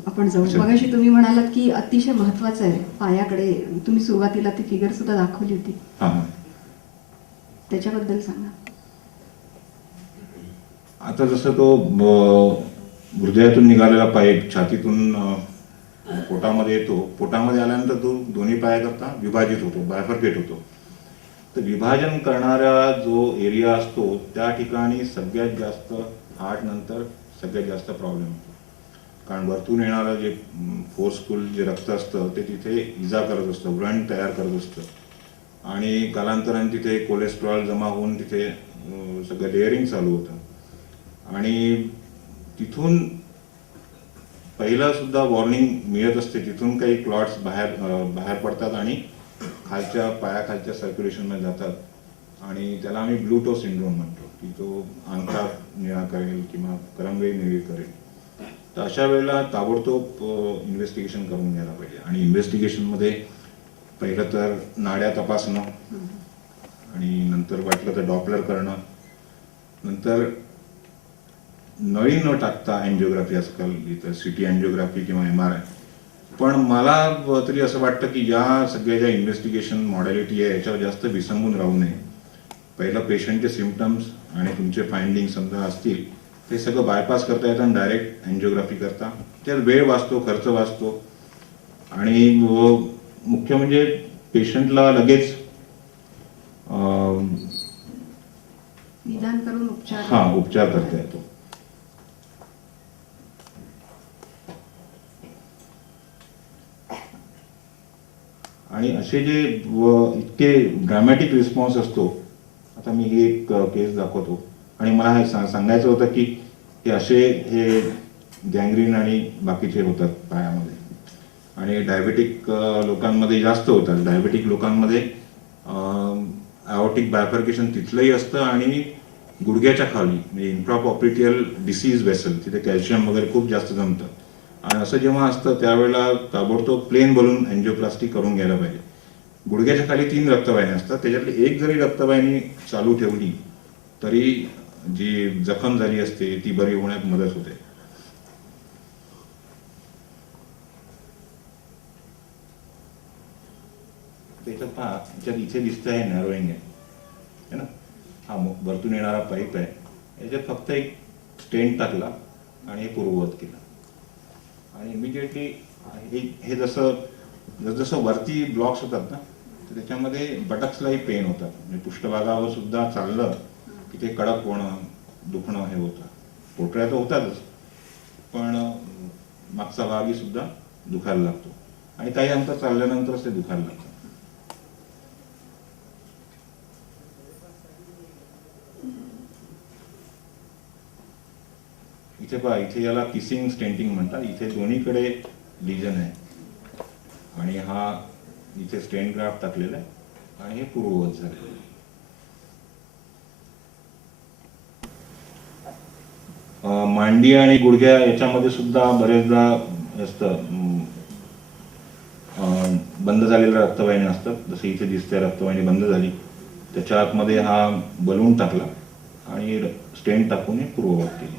आपण जाऊ. अच्छा. मगाशी तुम्ही म्हणालात की अतिशय महत्वाचं आहे पायाकडे. तुम्ही सुरुवातीला ती फिगर सुद्धा दाखवली होती, हां हां. त्याच्याबद्दल सांगा. आता जसं तो हृदयातून निघालेला पाईप छातीतून पोटामध्ये येतो, पोटामध्ये आल्यानंतर तो दोन्ही पायाकरता विभाजित होतो, बायफर्केट होतो. तर विभाजन करणारा जो एरिया असतो त्या ठिकाणी सगळ्यात जास्त हार्ट नंतर सगळ्यात जास्त प्रॉब्लेम होतो. कारण वरतून येणारं जे फोर्सफुल जे रक्त असतं ते तिथे इजा करत असतं, व्रण तयार करत असतं आणि कालांतराने तिथे कोलेस्ट्रॉल जमा होऊन तिथे सगळं लेअरिंग चालू होतं आणि तिथून पहिलं सुद्धा वॉर्निंग मिळत असते. तिथून काही क्लॉट्स बाहेर पडतात आणि खालच्या पायाखालच्या सर्क्युलेशनमध्ये जातात आणि त्याला आम्ही ब्लूटो सिंड्रोम म्हणतो की तो अंगठा निळा करेल किंवा करंगळी निळी करेल. तर अशा वेळेला ताबडतोब इन्व्हेस्टिगेशन करून घ्यायला पाहिजे आणि इन्व्हेस्टिगेशनमध्ये पहिलं तर नाड्या तपासणं आणि नंतर वाटलं तर डॉपलर करणं, नंतर नळी न टाकता अँजिओग्राफी आजकाल इथं सिटी अँजिओग्राफी किंवा MRI. पण मला तरी असं वाटतं की या सगळ्या ज्या इन्व्हेस्टिगेशन मॉडॅलिटी आहे याच्यावर जास्त विसंबून राहू नये. पहिलं पेशंटचे सिम्पटम्स आणि तुमचे फाइंडिंग समजा असतील ते सगळं बायपास करता येतं आणि डायरेक्ट अँजिओग्राफी करता. त्यात वेळ वाचतो, खर्च वाचतो आणि मुख्य म्हणजे पेशंटला लगेच निदान करून उपचार करता येतो. आणि असे जे इतके ड्रॅमॅटिक रिस्पॉन्स असतो. आता मी ही एक केस दाखवतो आणि मला हे सांगायचं होतं की हे गँग्रीन आणि बाकीचे होतात पायामध्ये आणि डायबेटिक लोकांमध्ये जास्त होतात. डायबेटिक लोकांमध्ये ॲओर्टिक बायफर्केशन तिथलंही असतं आणि गुडघ्याच्या खाली म्हणजे इंट्रापॉप्रिटियल डिसीज वेसल तिथे कॅल्शियम वगैरे खूप जास्त जमतं आणि असं जेव्हा असतं त्यावेळेला ताबडतोब प्लेन बलून अँजिओप्लास्टी करून घ्यायला पाहिजे. गुडघ्याच्या खाली 3 रक्तवाहिन्या असतात, त्याच्यातली एक जरी रक्तवाहिनी चालू ठेवली तरी जी जखम झाली असते ती बरी होण्यात मदत होते. त्याच्यात पहा, याच्यात इथे दिसतं आहे नॅरोईंग आहे ना, हा वरतून येणारा पाईप आहे. याच्यात फक्त एक स्टेंट टाकला आणि हे पूर्ववत केलं आणि इमिजिएटली हे जसं वरती ब्लॉक्स होतात ना तर त्याच्यामध्ये बटक्सलाही पेन होतात. म्हणजे पृष्ठभागावर सुद्धा चाललं की ते कडक होणं, दुखणं हे होतं. पोटऱ्या तर होतातच पण मागचा भागही सुद्धा दुखायला लागतो आणि काही अंतर चालल्यानंतरच ते दुखायला लागतं. इथे पहा, इथे याला किसिंग स्टेंटिंग म्हणतात. इथे दोन्हीकडे लिजन आहे आणि हा इथे स्टेंट ग्राफ्ट टाकलेला आहे आणि हे पूर्ववत झालेलं आहे. मांडी आणि गुडघ्या याच्यामध्ये सुद्धा बरेचदा असतं बंद झालेल्या रक्तवाहिन्या असतात. जसं इथे दिसते रक्तवाहिनी बंद झाली, त्याच्या आतमध्ये हा बलून टाकला आणि स्टेंट टाकून हे पूर्ववत केली.